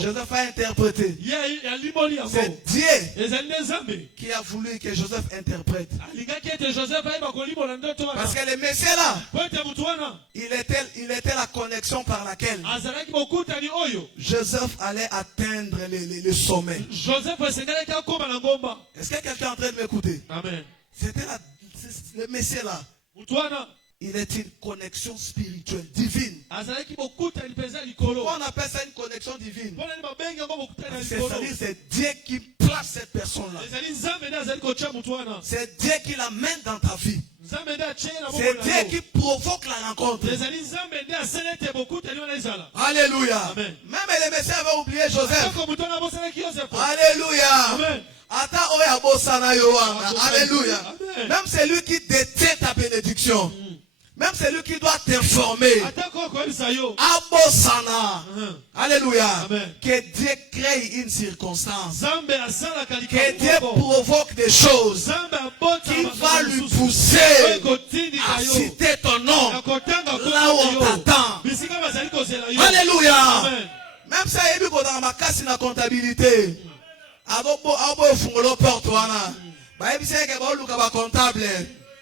Joseph a interprété. C'est Dieu qui a voulu que Joseph interprète. Parce que les messieurs là, il était la connexion par laquelle Joseph allait atteindre le sommet. Est-ce que quelqu'un est en train de m'écouter? C'était le messieurs là. Il est une connexion spirituelle, divine. Pourquoi on appelle ça une connexion divine? C'est-à-dire c'est Dieu qui place cette personne-là. C'est Dieu qui l'amène dans ta vie. C'est Dieu qui provoque la rencontre. Alléluia. Amen. Même les messieurs avaient oublié Joseph. Alléluia. Alléluia. Même c'est lui qui détient ta bénédiction. Même celui qui doit t'informer. Abosana. Alléluia. Que Dieu crée une circonstance. Que Dieu provoque des choses qui va lui pousser à citer ton nom là où on t'attend. Alléluia. Même ça, il y a dans ma casse la comptabilité. Comptable.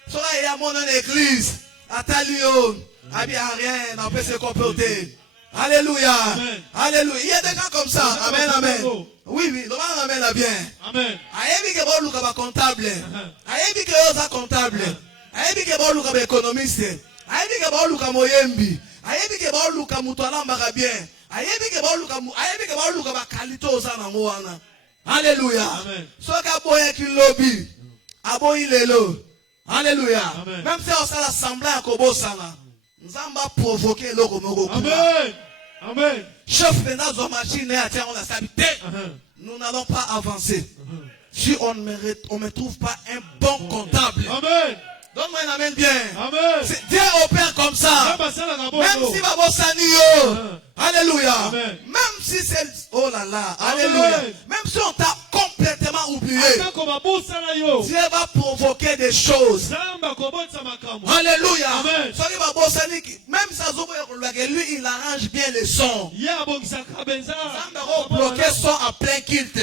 Il y a mon église. Atalio, rien, on peut se comporter. Alléluia. Alléluia. Il y a des gens comme ça. Amen, amen. Oui, le monde amène la bien. Amen. Aïe, que bon, Luka comptable. Aïe, que osa comptable. Aïe, que bon, Luka économiste. Aïe, que bon, Luka moyembi. Aïe, que bon, Luka mutuala bien. Aïe, que bon, Luka kalito osa na moana. Alléluia. Soka boye ki lobby. Aboyi lelo. Alléluia. Amen. Même si on s'est assemblé à Kobosana, nous avons provoqué le Romero. Amen. Amen. Chef de notre machine et on l'a stabilité. Nous n'allons pas avancer. Si on ne trouve pas un bon comptable. Amen. Donne-moi un amen bien. Amen. Dieu opère comme ça. Même si Babosani. Alléluia. Amen. Même si c'est... Oh là là. Alléluia. Même si on t'a complètement oublié. Dieu va provoquer des choses. Alléluia. Amen. Même si ça que lui, il arrange bien les sons. Ye abongisaka benza. Zambaro bloqué son à plein kilt.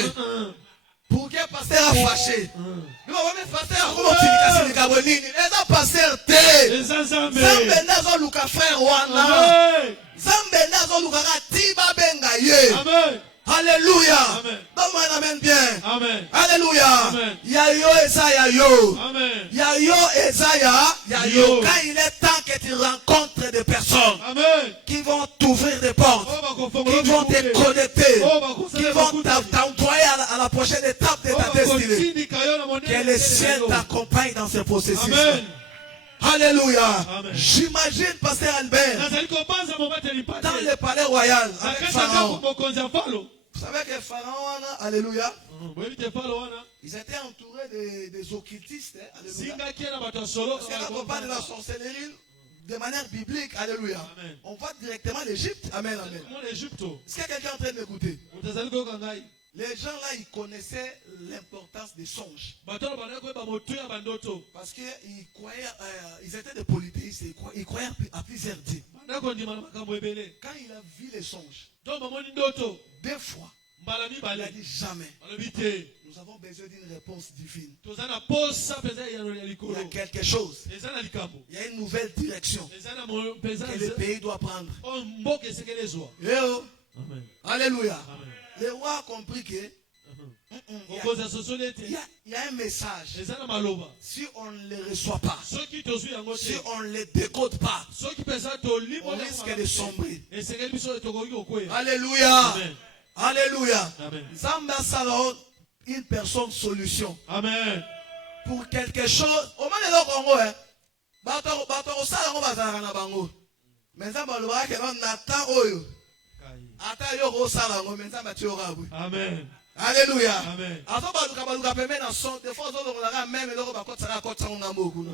Pour que pasteur a fâché. Nous avons mis pasteur à comment tu dis les gens pasteur té. Zambe nazo luka frère wana. Zambe nazo luka tiba benga ye. Amen. Alléluia. Donne-moi un amen bien. Amen. Alléluia. Amen. Yayo Esaïa yo. Amen. Yayo Esaïa. Yayo. Quand il est temps que tu rencontres des personnes Amen. qui vont t'ouvrir des portes, qui vont te connecter, qui vont t'envoyer à la prochaine étape de ta destinée. Que le ciel t'accompagne dans ce processus. Amen. Alléluia. Amen. J'imagine Pasteur Albert dans le palais royal avec Pharaon. Vous savez que Pharaon, alléluia, ils étaient entourés des occultistes. Hein, alléluia. Parce qu'on parle de la sorcellerie de manière biblique. Alléluia. Amen. On va directement à l'Égypte. Amen, amen. Est-ce qu'il y a quelqu'un en train de m'écouter? Les gens là, ils connaissaient l'importance des songes. Parce qu'ils croyaient, ils étaient des polythéistes, ils croyaient à plusieurs dieux. Quand il a vu les songes, 2 fois, il a dit jamais. Nous avons besoin d'une réponse divine. Il y a quelque chose. Il y a une nouvelle direction que le pays doit prendre. Alléluia. Les rois ont compris que il y a un message. Si on ne le reçoit pas, si on ne le décode pas, on risque de sombrer. Alléluia. Amen. Alléluia. Amen. Zamba Salon, une personne solution. Amen. Pour quelque chose. Au moins le Congo, hein. Bato Salon bazara na bango. Mais Zamba le bras que l'on attend oyo. Ata yo ko Salon, mais Zamba tu auras. Amen. Alléluia. Amen. Azo baluka pembe na son. Des fois on la même eloko bakotsa kotsa na moku.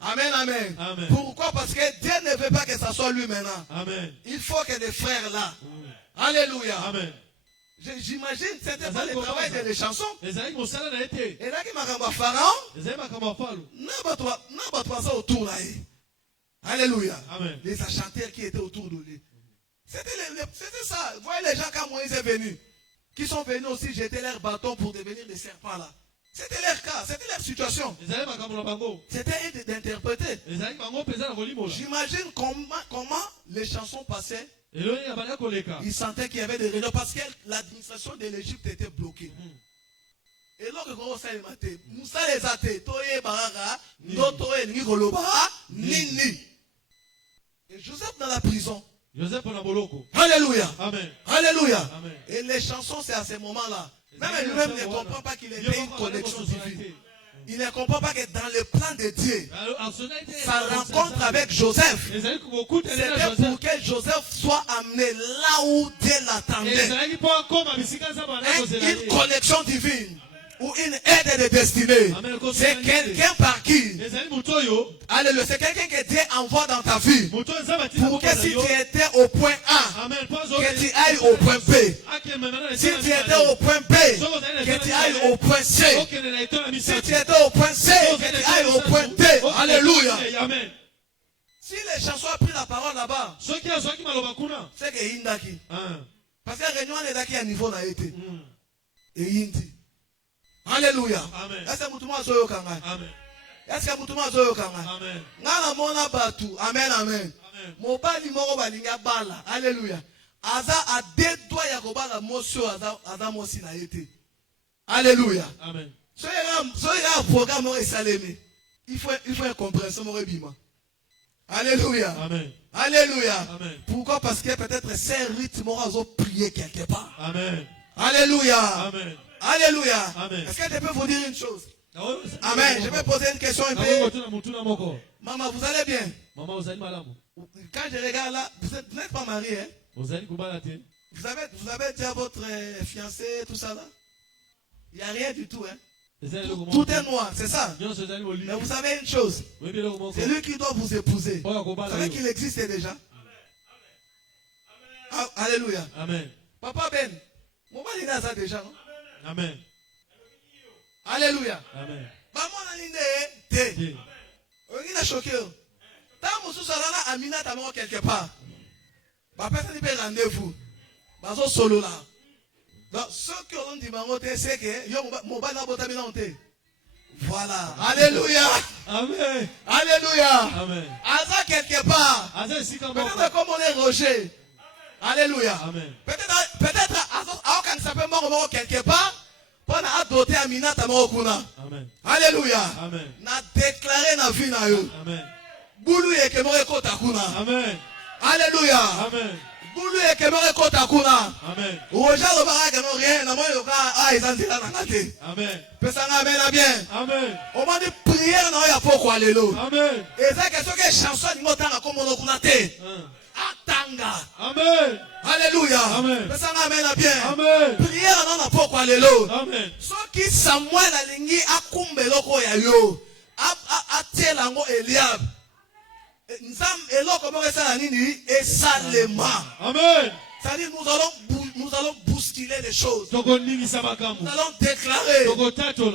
Amen, amen. Amen. Pourquoi? Parce que Dieu ne veut pas que ça soit lui maintenant. Amen. Il faut que les frères là. Alléluia. Amen. J'imagine, c'était pas le travail des chansons. Et là, qui m'a ramené Pharaon. N'a pas ça autour là. Alléluia. Amen. Les chanteurs qui étaient autour de lui. C'était ça. Vous voyez les gens quand Moïse est venu. Qui sont venus aussi jeter leur bâton pour devenir des serpents là. C'était leur cas, c'était leur situation. C'était d'interpréter. J'imagine comment les chansons passaient. Ils sentaient qu'il y avait des réunions parce que l'administration de l'Égypte était bloquée. Et là, Moussa les athées, Toye Barara, Notoye Nikoloba, Nini. Et Joseph dans la prison. Alléluia. Amen. Alléluia. Amen. Et les chansons, c'est à ce moment-là. Même lui-même ne comprend pas qu'il était une connexion divine. Il ne comprend pas que dans le plan de Dieu, sa rencontre avec Joseph, c'était pour que Joseph soit amené là où Dieu l'attendait. Une connexion divine ou une aide de destinée. C'est quelqu'un par qui. Alléluia. C'est quelqu'un que Dieu envoie dans ta vie pour que si tu étais au point A, que tu ailles au point B. Si tu étais au point B, que tu ailles au point C. Si tu étais au point C, que tu ailles au point D. Alléluia. Si les chansons ont pris la parole là-bas, c'est que Indaki. Parce que réunion est à niveau n'a été. Et Indi. Alléluia. Est-ce que vous avez est-ce que vous avez Nana mona batu. Amen, amen. Mobali moko balinga bala. Alléluia. Aza a deux doigts ya kobala mosio aza mosi na été. Alléluia. Amen. So il y a un programme esalemi. Il faut une compréhension mo rebima. Alléluia. Amen. Alléluia. Amen. Pourquoi? Parce que peut-être c'est un rythme à prier quelque part. Amen. Alléluia. Amen. Alléluia. Amen. Est-ce que je peux vous dire une chose? Amen. Je vais poser une question un peu. Maman, vous allez bien? Maman, vous allez mal. Quand je regarde là, vous n'êtes pas marié, hein? Vous allez vous avez déjà votre fiancé, tout ça là? Il n'y a rien du tout, hein? Tout est noir, c'est ça? Mais vous savez une chose? C'est lui qui doit vous épouser. Vous savez qu'il existe déjà? Ah, alléluia. Amen. Papa Ben, mon mari n'a ça déjà, non? Amen. Alléluia. Amen. Maman a l'idée. On est choqué. Tant que vous avez Amina quelque part. bapesani mpe rendez-vous bazosolola. Donc ceux qui ont dit bangote c'est que yo mobali nabotami na te. Voilà. Alléluia. Amen. Alléluia. Amen. Aza quelque part. Peut-être comme on est Roger. Alléluia. Amen. Peut-être à aucun sapin mort quelque part. Pendant à doter Amina Tamokuna. Amen. Alléluia. Amen. Na déclaré na vie na yo. Amen. Boulou et kemore kota kuna. Amen. Alléluia. Amen. Boulou et kemore kota kuna. Amen. Roger le baraka non rien. Na moi yoka ah izanzila na ngate. Amen. Pesanga amen na bien. Amen. On m'a dit prière na ya poko lelo. Amen. Et ça que ce que chanson ni motanga comme on kuna te. Atanga. Amen. Alléluia. Amen. Pesanga amen na bien. Amen. Prière na poko lelo. Amen. Ce qui Samuel alingi akumbelo ko ya yo. Atelango Eliab. Nzam eloko mo esala nini esalema. Amen. C'est-à-dire nous allons bousculer les choses. Nous Nous allons déclarer.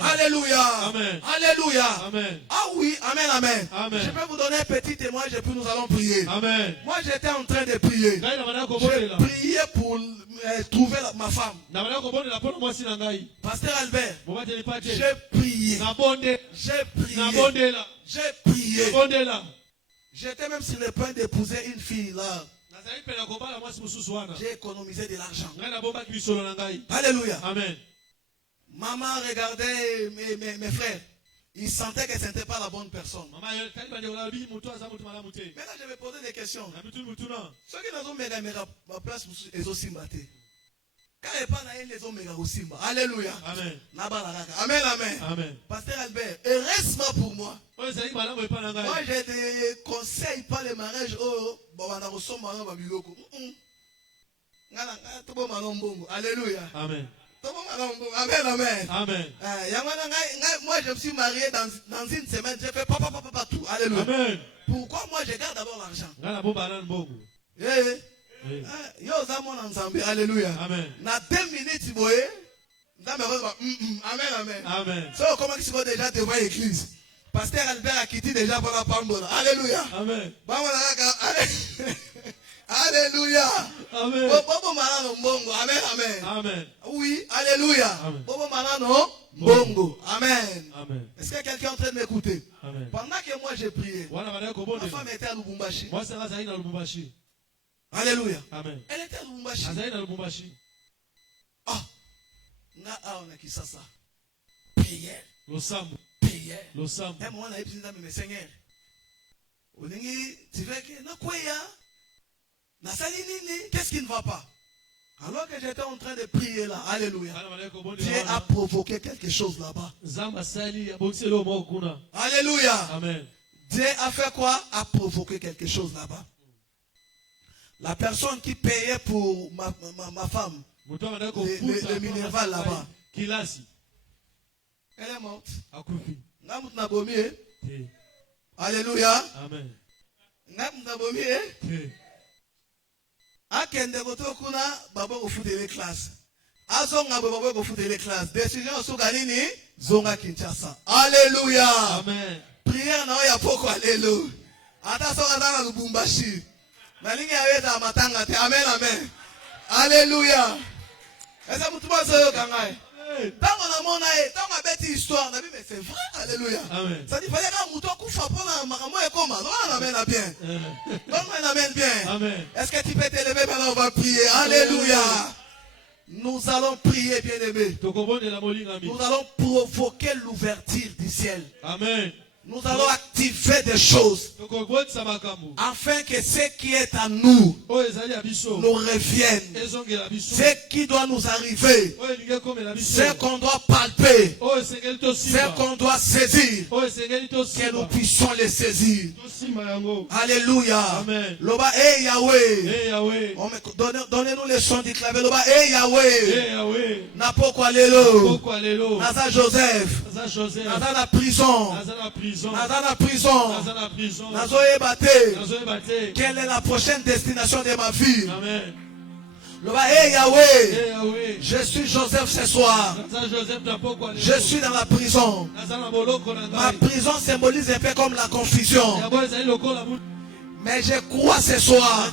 Alléluia. Amen. Alléluia. Amen. Ah oui, amen, amen. Amen. Je peux vous donner un petit témoignage et puis nous allons prier. Amen. Moi j'étais en train de prier. J'ai prié pour trouver ma femme. Pasteur Albert. J'ai prié. J'ai prié. J'ai prié. J'étais même sur le point d'épouser une fille là. J'ai économisé de l'argent. Alléluia. Amen. Maman regardait mes frères. Ils sentaient que ce n'était pas la bonne personne. Mais là, je vais poser des questions. Ceux qui n'ont pas ma place, ils ont simbaté. Quand il n'y a pas les hommes, ils ont Alléluia. Amen. Amen, amen. Amen. Pasteur Albert, heureusement pour moi. Moi, Moi, j'ai des conseils par les mariages. Oh, Alléluia. Amen. Amen, amen. Amen. Moi, je me suis marié dans une semaine. J'ai fait papa, tout. Alléluia. Amen. Pourquoi moi, je garde d'abord l'argent? Alléluia. Amen. Na 2 minutes, vous voyez. Amen, amen. Amen. So, comment tu vas déjà te voir l'église? Pasteur Albert a quitté déjà pour la Pambola. Alléluia. Amen. Alléluia. Amen. Amen, amen. Amen. Oui, alléluia. Amen. Bobo malano, bongo. Amen. Amen. Est-ce que quelqu'un est en train de m'écouter? Amen. Pendant que moi j'ai prié, ma femme était à Lubumbashi. Moi, c'est Azaïna Lubumbashi. Alléluia. Amen. Elle était à Lubumbashi. Azaïna Lubumbashi. Ah, on a qui ça? Prière. L'Osambu. Prière. L'Osambu. Et moi, on a épuisé dans mes seigneurs. On dit, tu veux que, na quoi ya? Na sali nini? Qu'est-ce qui ne va pas? Alors que j'étais en train de prier là, alléluia. Dieu a provoqué quelque chose là-bas. Alléluia. Amen. Dieu a fait quoi? A provoqué quelque chose là-bas. La personne qui payait pour ma femme, le minerval là-bas, elle est morte. Alléluia. Amen. Akende kuna babo kufute les classes. Azonga babo kufute les classes. Décision soka nini? Zonga Kinshasa. Alléluia. Amen. Prière na ya poko alléluia. Ata soka na Lubumbashi. Na lingi ya weta matanga te. Amen, amen. Alléluia. Esa mutuma soyo kangai. Tango na mona tango abeti histoire na Bible c'est vrai. Alléluia. Amen. Ça dit fallait que muto kufa pona makambo ekoma. Non, amen bien. Non, amen bien. Amen. Est-ce que tu peux t'élever maintenant? On va prier. Alléluia. Nous allons prier, bien-aimés. Nous allons provoquer l'ouverture du ciel. Amen. Nous allons activer des choses afin que ce qui est à nous nous revienne. Ce qui doit nous arriver, ce qu'on doit palper, ce qu'on doit saisir, que nous puissions les saisir. Alléluia. Amen. Loba, hey Yahweh. Hey Yahweh. Donnez-nous les sons du clavier. Loba, hey Yahweh. Hey Yahweh. Napoko Lelo. Naza Joseph. Naza la prison. Naza la prison. Nazo Ebate. Quelle est la prochaine destination de ma vie? Amen. Loba, hey Yahweh. Hey Yahweh. Je suis Joseph ce soir. Je suis dans la prison. Ma prison symbolise un peu comme la confusion. Mais je crois ce soir,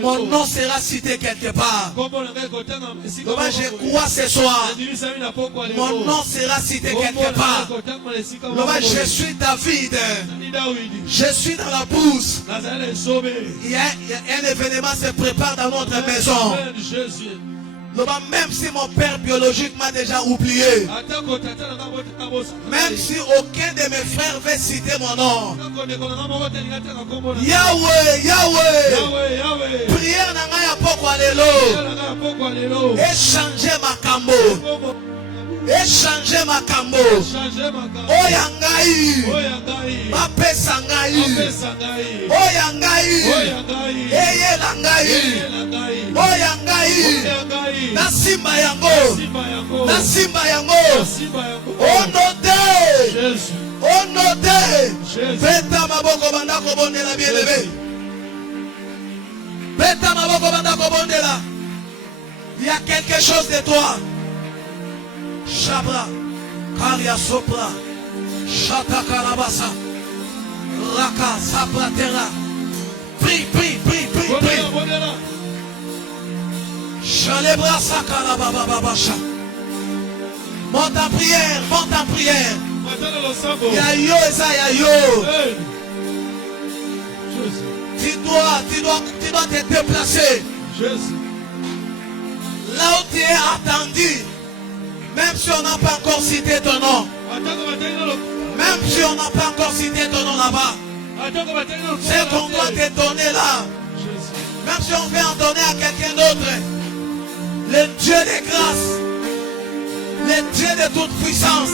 mon nom sera cité quelque part. Loba, je crois ce soir, mon nom sera cité quelque part. Loba, je suis David. Je suis dans la bourse. Il y a un événement se prépare dans notre maison. Loba, même si mon père biologique m'a déjà oublié, même si aucun de mes frères veut citer mon nom, Yahweh, Yahweh, prière na ngai ya poko alelo, échanger ma cambo, échanger ma cambo, oya ngai, bapesa ngai, oya ngai, eyela ngai, oya ngai, na simba yango, na simba yango, onote, onote, peta maboko banda kobondela bien-aimé, peta maboko banda kobondela, il y a quelque chose de toi, Shabra, Karia Sopra, Shata Kalabasa, Raka Sapratera, prie, prie, prie, prie, prie. Chalebra Sakalabababasha. Monte en prière, monte en prière. Yayo Eza Yayo. Tu dois te déplacer. Là où tu es attendu. Même si on n'a pas encore cité ton nom. Même si on n'a pas encore cité ton nom là-bas. C'est qu'on doit te donner là. Même si on veut en donner à quelqu'un d'autre. Le Dieu de grâce. Le Dieu de toute puissance.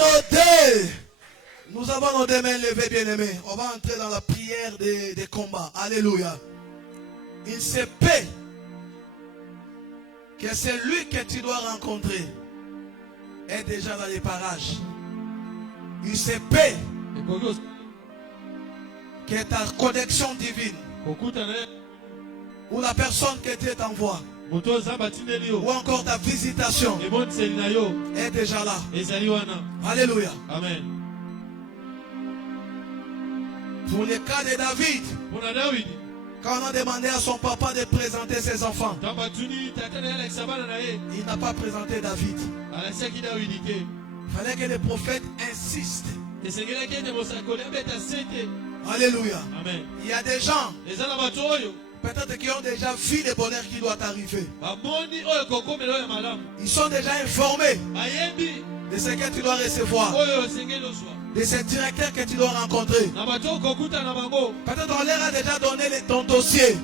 nos deux. Nous avons nos deux mains levées, bien-aimés. On va entrer dans la prière des combats. Alléluia. Il se peut que celui que tu dois rencontrer est déjà dans les parages. Il se peut que ta connexion divine ou la personne que Dieu t'envoie ou encore ta visitation est déjà là. Alléluia. Amen. Pour le cas de David, quand on a demandé à son papa de présenter ses enfants, il n'a pas présenté David. Il fallait que le prophète insiste. Alléluia. Amen. Il y a des gens, peut-être qui ont déjà vu le bonheur qui doit arriver. Ils sont déjà informés de ce que tu dois recevoir, de ce directeur que tu dois rencontrer. Peut-être on leur a déjà donné ton dossier.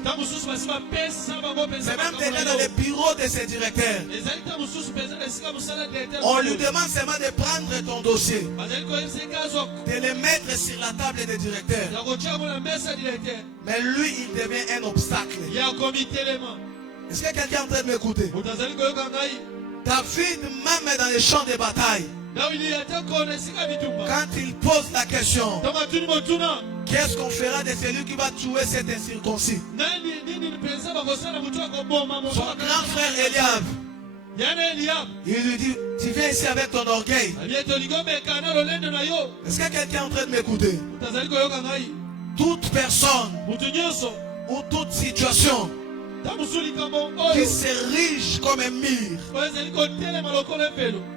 C'est même déjà dans le bureau de ce directeur. On lui demande seulement de prendre ton dossier, de le mettre sur la table des directeurs. Mais lui, il devient un obstacle. Est-ce que quelqu'un est en train de m'écouter? David, même dans les champs de bataille, quand il pose la question, qu'est-ce qu'on fera de celui qui va tuer cet incirconcis? Son grand frère Eliab, il lui dit, tu viens ici avec ton orgueil. Est-ce que quelqu'un est en train de m'écouter? Toute personne ou toute situation qui s'érige comme un mur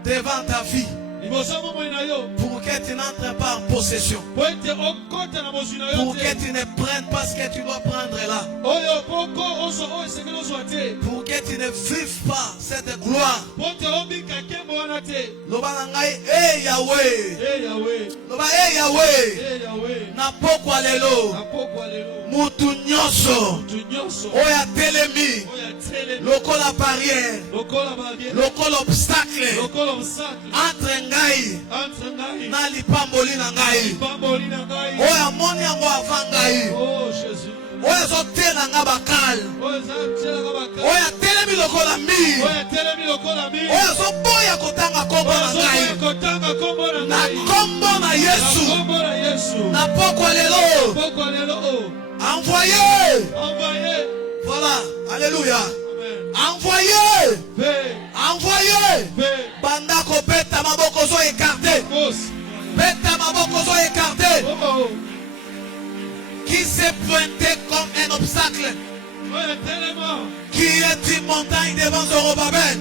devant ta vie, pour que tu n'entres pas en possession, pour que tu ne prennes pas ce que tu dois prendre là, pour que tu ne vives pas cette gloire. Hey Yahweh, napokwa lelo mutu nyonso oyo atelemi lokola barrière, lokola obstacle entre ngai na lipamboli na ngai, oyo amoni yango avant ngai, oyo azotela nga bakale, oyo atelemi lokola mire, oyo azoboya kotanga kombo na ngai, na kombo na Yesu, na pokwa lelo, envoyez. Voilà, alléluia. Envoyez. Bandako beta maboko zo écarté. Beta maboko zo écarté. Qui s'est pointé comme un obstacle? Qui est une montagne devant Zorobabel?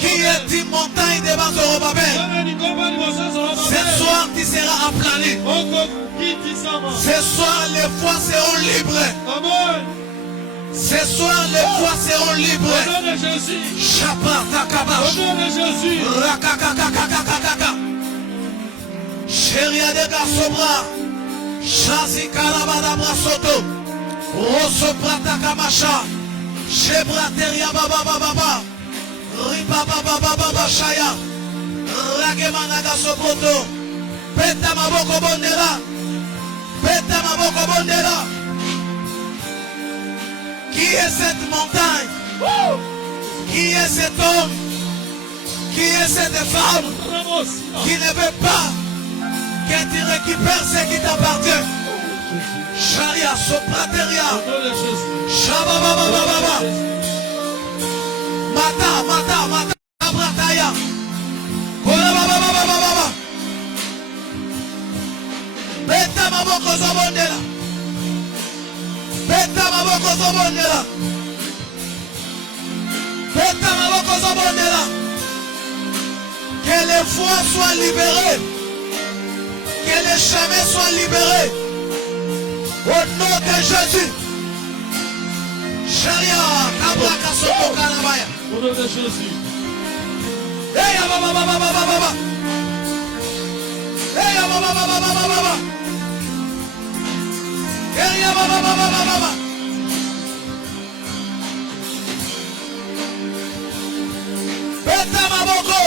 Qui est une montagne devant Zorobabel? Ce soir tu seras aplani. Ce soir les voies seront libres. Ce soir les voies seront libres. Au nom de Jésus. Au nom de Jésus. Rakakakakakakaka. Chéria de Gasobra. Chazi Kalabada Brasoto. Rosso Prata Kamacha. Chebrateria Baba Baba. Ripa Baba Baba Shaya. Ragemana Gasopoto. Peta Maboko Bondela. Peta Maboko Bondela. Qui est cette montagne? Qui est cet homme? Qui est cette femme qui ne veut pas que tu récupères ce qui t'appartient? Sharia, Soprateria, Shabababababa, Mata, Brataya, Kolabababababa, Beta Maboko Zobondela. Beta maboko zobondela. Beta maboko zobondela. Que les voies soient libérées. Que les chemins soient libérés. Au nom de Jésus. Sharia, Kabra Kasoko Kanabaya. Au nom de Jésus. Hey, baba. Hey, baba. Beta maboko.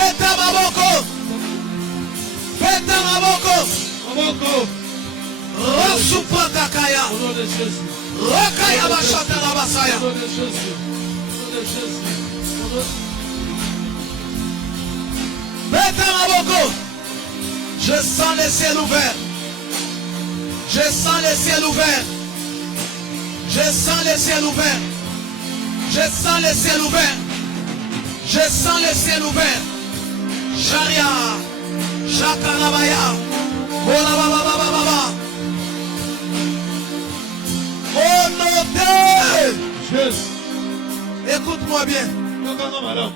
Beta maboko. Beta maboko. Maboko. Rasupa kaya. Au nom de Jésus. Rakaya bashata la basaya. Au nom de Jésus. Au nom de Jésus. Au nom Beta maboko. Je sens le ciel ouvert. Je sens le ciel ouvert. Je sens le ciel ouvert. Je sens le ciel ouvert. Je sens le ciel ouvert. Sharia. Shakarabaya. Ola baba baba baba. Oh non, Jésus. écoute-moi bien. Nakanga malamu.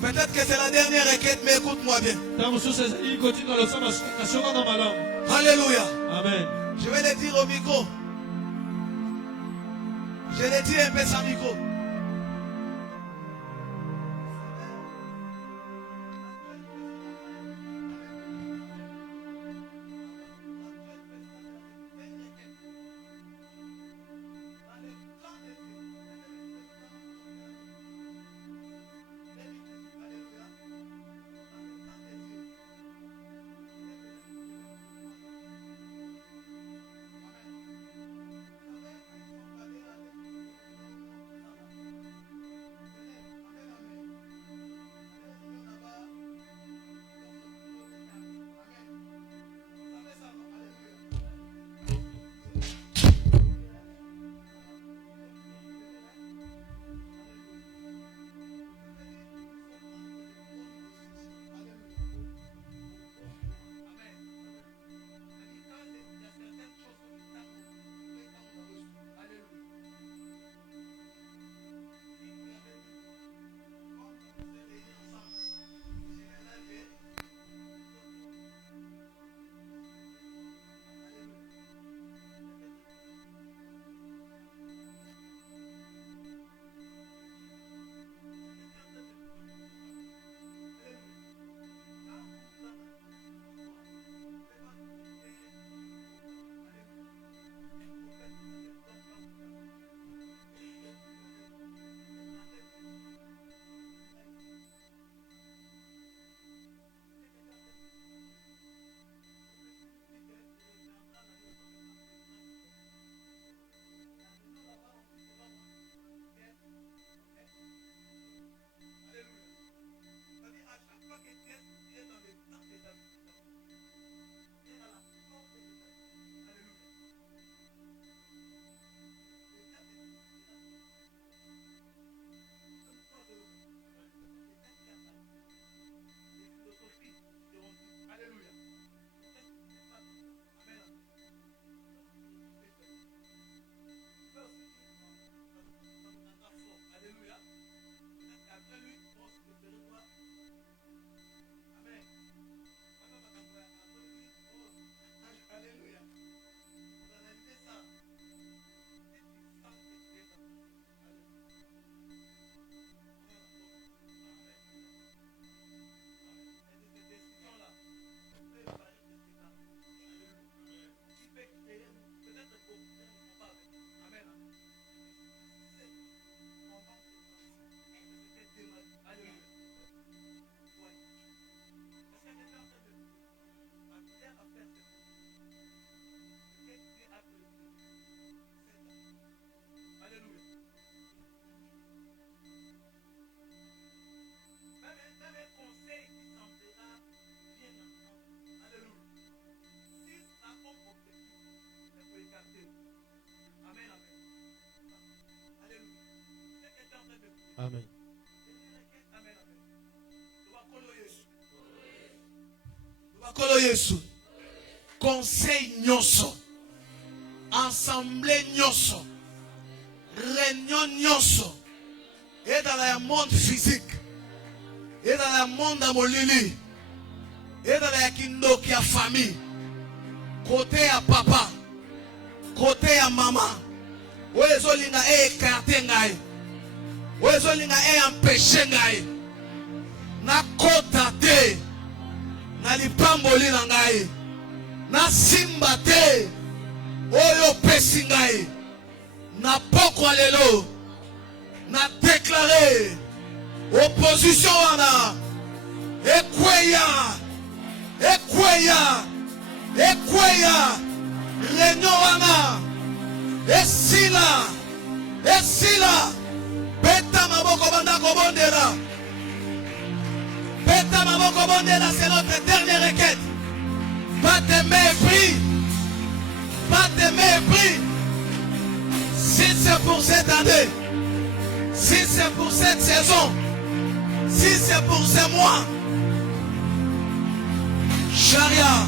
Peut-être que c'est la dernière requête, mais écoute-moi bien. Ntango mosusu ezali kotinda losama nasokanga malamu. Alléluia. Amen. Je vais le dire au micro. Je le dis un peu sans micro. Amen. Bakolo Yesu. Conseil nyonso. Assemblée nyonso. Réunion nyonso. Et dans le monde physique. Et dans le monde amolili. Et dans la kindoki à famille. Côté à papa. Côté à maman. Oezolinga écarté ngai. Oezolinga empêché ngai. Na kota te. Na lipamboli na ngai. Na simba te. Oyo pesi ngai. Na pokwa lelo. Na déclaré opposition wana. Ekweya. Ekweya. Ekweya. Renyoana. Esila. Esila. Beta maboko banda kobondela. Beta maboko bondela, c'est notre dernière requête. Pas de mépris. Pas de mépris. Si c'est pour cette année, si c'est pour cette saison, si c'est pour ce mois, Charia,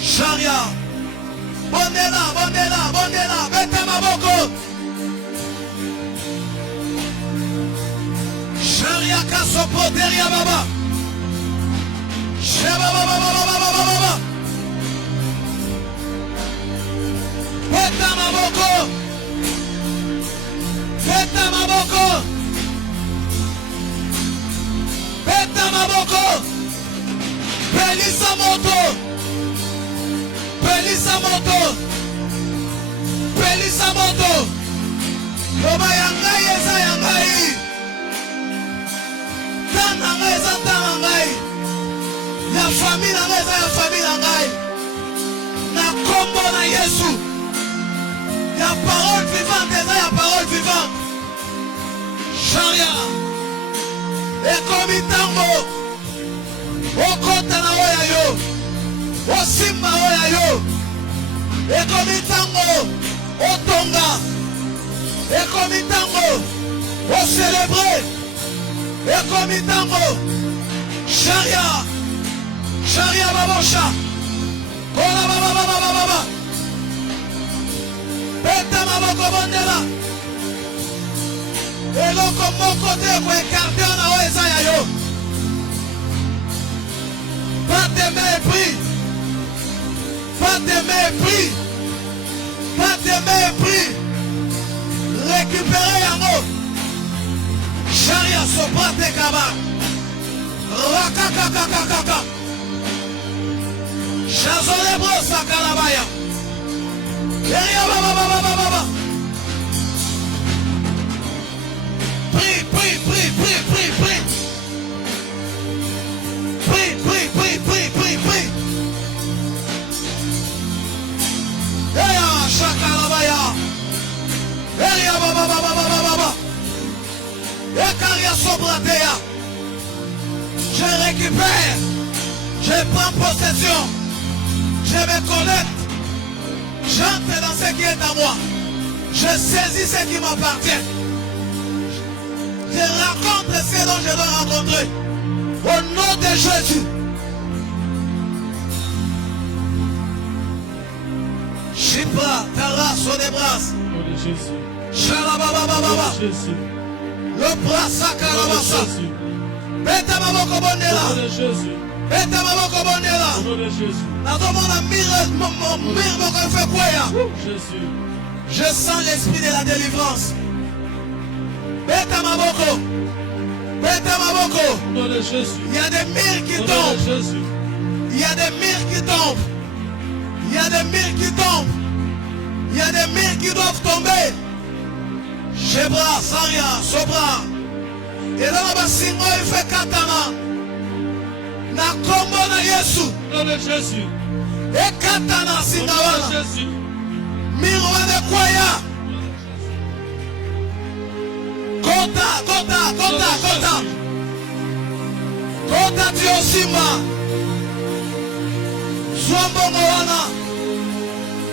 Charia, bondela, bondela, bondela, beta maboko. Charia kasopo deria baba. Sheba baba baba baba baba. Beta maboko. Beta maboko. Beta maboko. Pelisa moto. Pelisa moto. Pelisa moto. Loba yangai eza yangai. Tana ngai eza tana ngai. Ya famille na ngai eza ya famille na ngai. Na kombo na Yesu. Ya parole vivante eza ya parole vivante. Charia. Ekomi ntango. Okota na oya yo. Osimba oya yo. Ekomi ntango. Otonga. Ekomi ntango. Ocelebre. Ekomi ntango. Charia. Charia babosha. Kola baba baba baba baba. Beta maboko bondela. Eloko moko te ko écarter na o eza ya yo. Pas de mépris. Pas de mépris. Pas de mépris. Récupérez yango. Charia soprate kaba. Rakakakakaka. Chazole brosa kalabaya. Eria baba baba baba baba. Prie, prie, prie, prie, prie, prie. Prie, prie, prie, prie, prie, prie. Eria shakalabaya. Eria baba baba baba baba. Ekaria sobratea. Je récupère. Je prends possession. Je me connecte. J'entre dans ce qui est à moi. Je saisis ce qui m'appartient. Je rencontre ce dont je dois rencontrer. Au nom de Jésus. Chipra, Tara, Sodebras. Shalababababa. Le bras sakalabasa. Beta maboko bondela. Beta maboko bondela. Je sens l'esprit de la délivrance. Beta maboko. Beta maboko. Il y a des murs qui tombent. Il y a des murs qui tombent. Il y a des murs qui tombent. Il y a des murs qui doivent tomber. Shebra, Saria, Sobra. Et là, on va signer, il fait katana. Na kombo na Yesu. Nom de Jésus. Et katana singawana. Jésus. Miroane kwaya. Kota, kota, kota, kota. Kota Diosima. Zwambongo wana.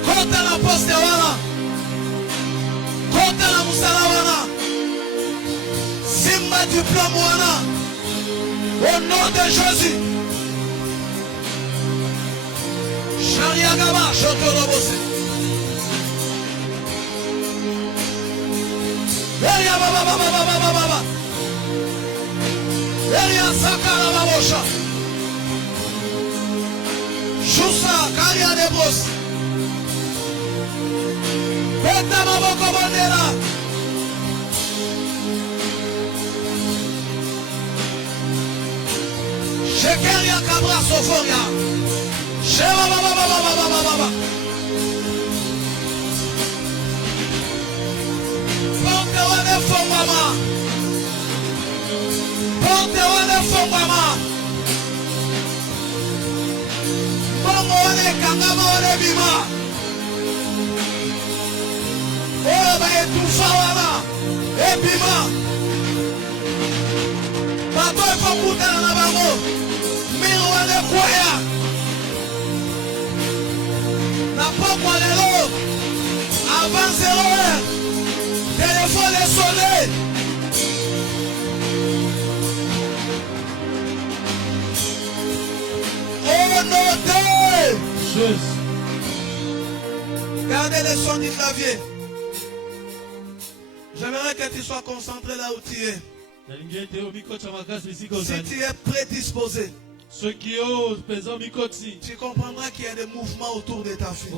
Kota na poste wana. Kota na musala wana. Simba diplôme wana. Au nom de Jésus. Charia Gaba, Chotorobose. Eria Baba Baba Baba Baba. Eria Sakala Babosha. Choussa, Karia de Bros. Beta Maboko Bandera. Shekeria Cabra Soforia. Sheba Baba Baba Baba Baba. Porte Wane Fongwama. Porte Wane Fongwama. ebima. Oyo baetufa wana ebima. Bato ekokutana na bango. Mire wana ekwea. Na pokwa lelo. Avant 0 heure. Téléphone est sonné. Oh non, Jésus. Gardez le son du clavier. J'aimerais que tu sois concentré là où tu es. Si tu es prédisposé, tu comprendras qu'il y a des mouvements autour de ta fille.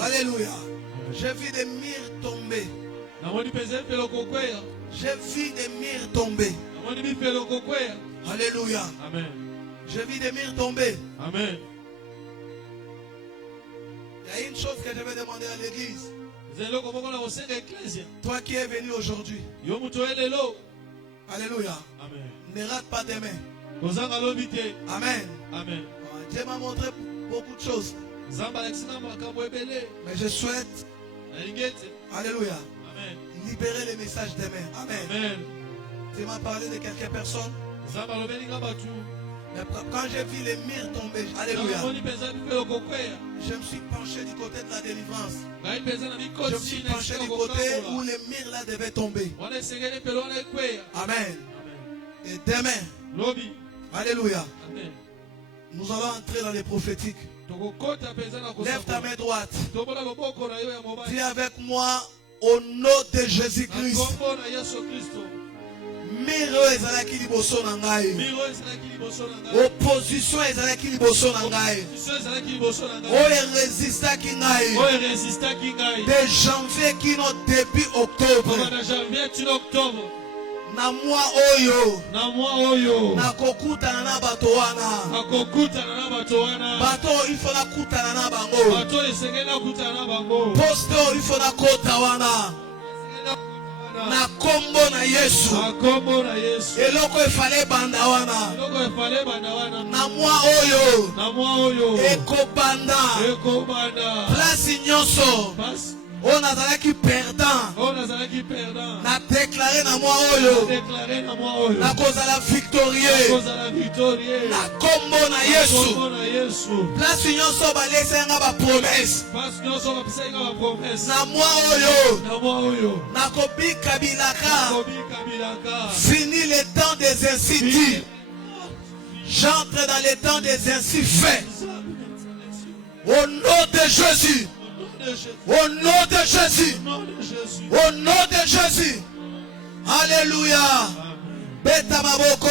Alléluia. J'ai vu des murs tomber. J'ai vu des murs tomber. Alléluia. Amen. J'ai vu des murs tomber. Amen. Il y a une chose que je vais demander à l'église. Toi qui es venu aujourd'hui. Alléluia. Amen. Ne rate pas demain. Amen. Amen. Dieu m'a montré beaucoup de choses. Mais je souhaite, alléluia, Amen. libérer les messages demain. Amen. Amen. Tu m'as parlé de quelques personnes. Mais quand j'ai vu les murs tomber, alléluia, je me suis penché du côté de la délivrance. Je me suis penché du côté où les murs là devaient tomber. Amen. Et demain, alléluia, nous allons entrer dans les prophétiques. Lève ta main droite. Dis avec moi au nom de Jésus-Christ. Miro ezalaki liboso na ngai. Opposition ezalaki liboso na ngai. Oyo resistaki ngai. De janvier kino début octobre. Na mois oyo. Na kokutana na bato wana. Bato il faut na kutana na bango. Poste il faut na kota wana. Na kombo na Yesu. Eloko efale banda wana. Na mwa oyo. Ekobanda. Place nyonso. On a zalaki perdant. Na déclaré na mwa oyo. Na kozala victorieux. Na kombo na Yesu. Place nyonso balesa yanga ba promesse. Na mwa oyo. Na kobika bilaka. Fini le temps des ainsi dit. J'entre dans le temps des ainsi faits. Au nom de Jésus. Au nom de Jésus. Au nom de Jésus. Alléluia. Beta maboko.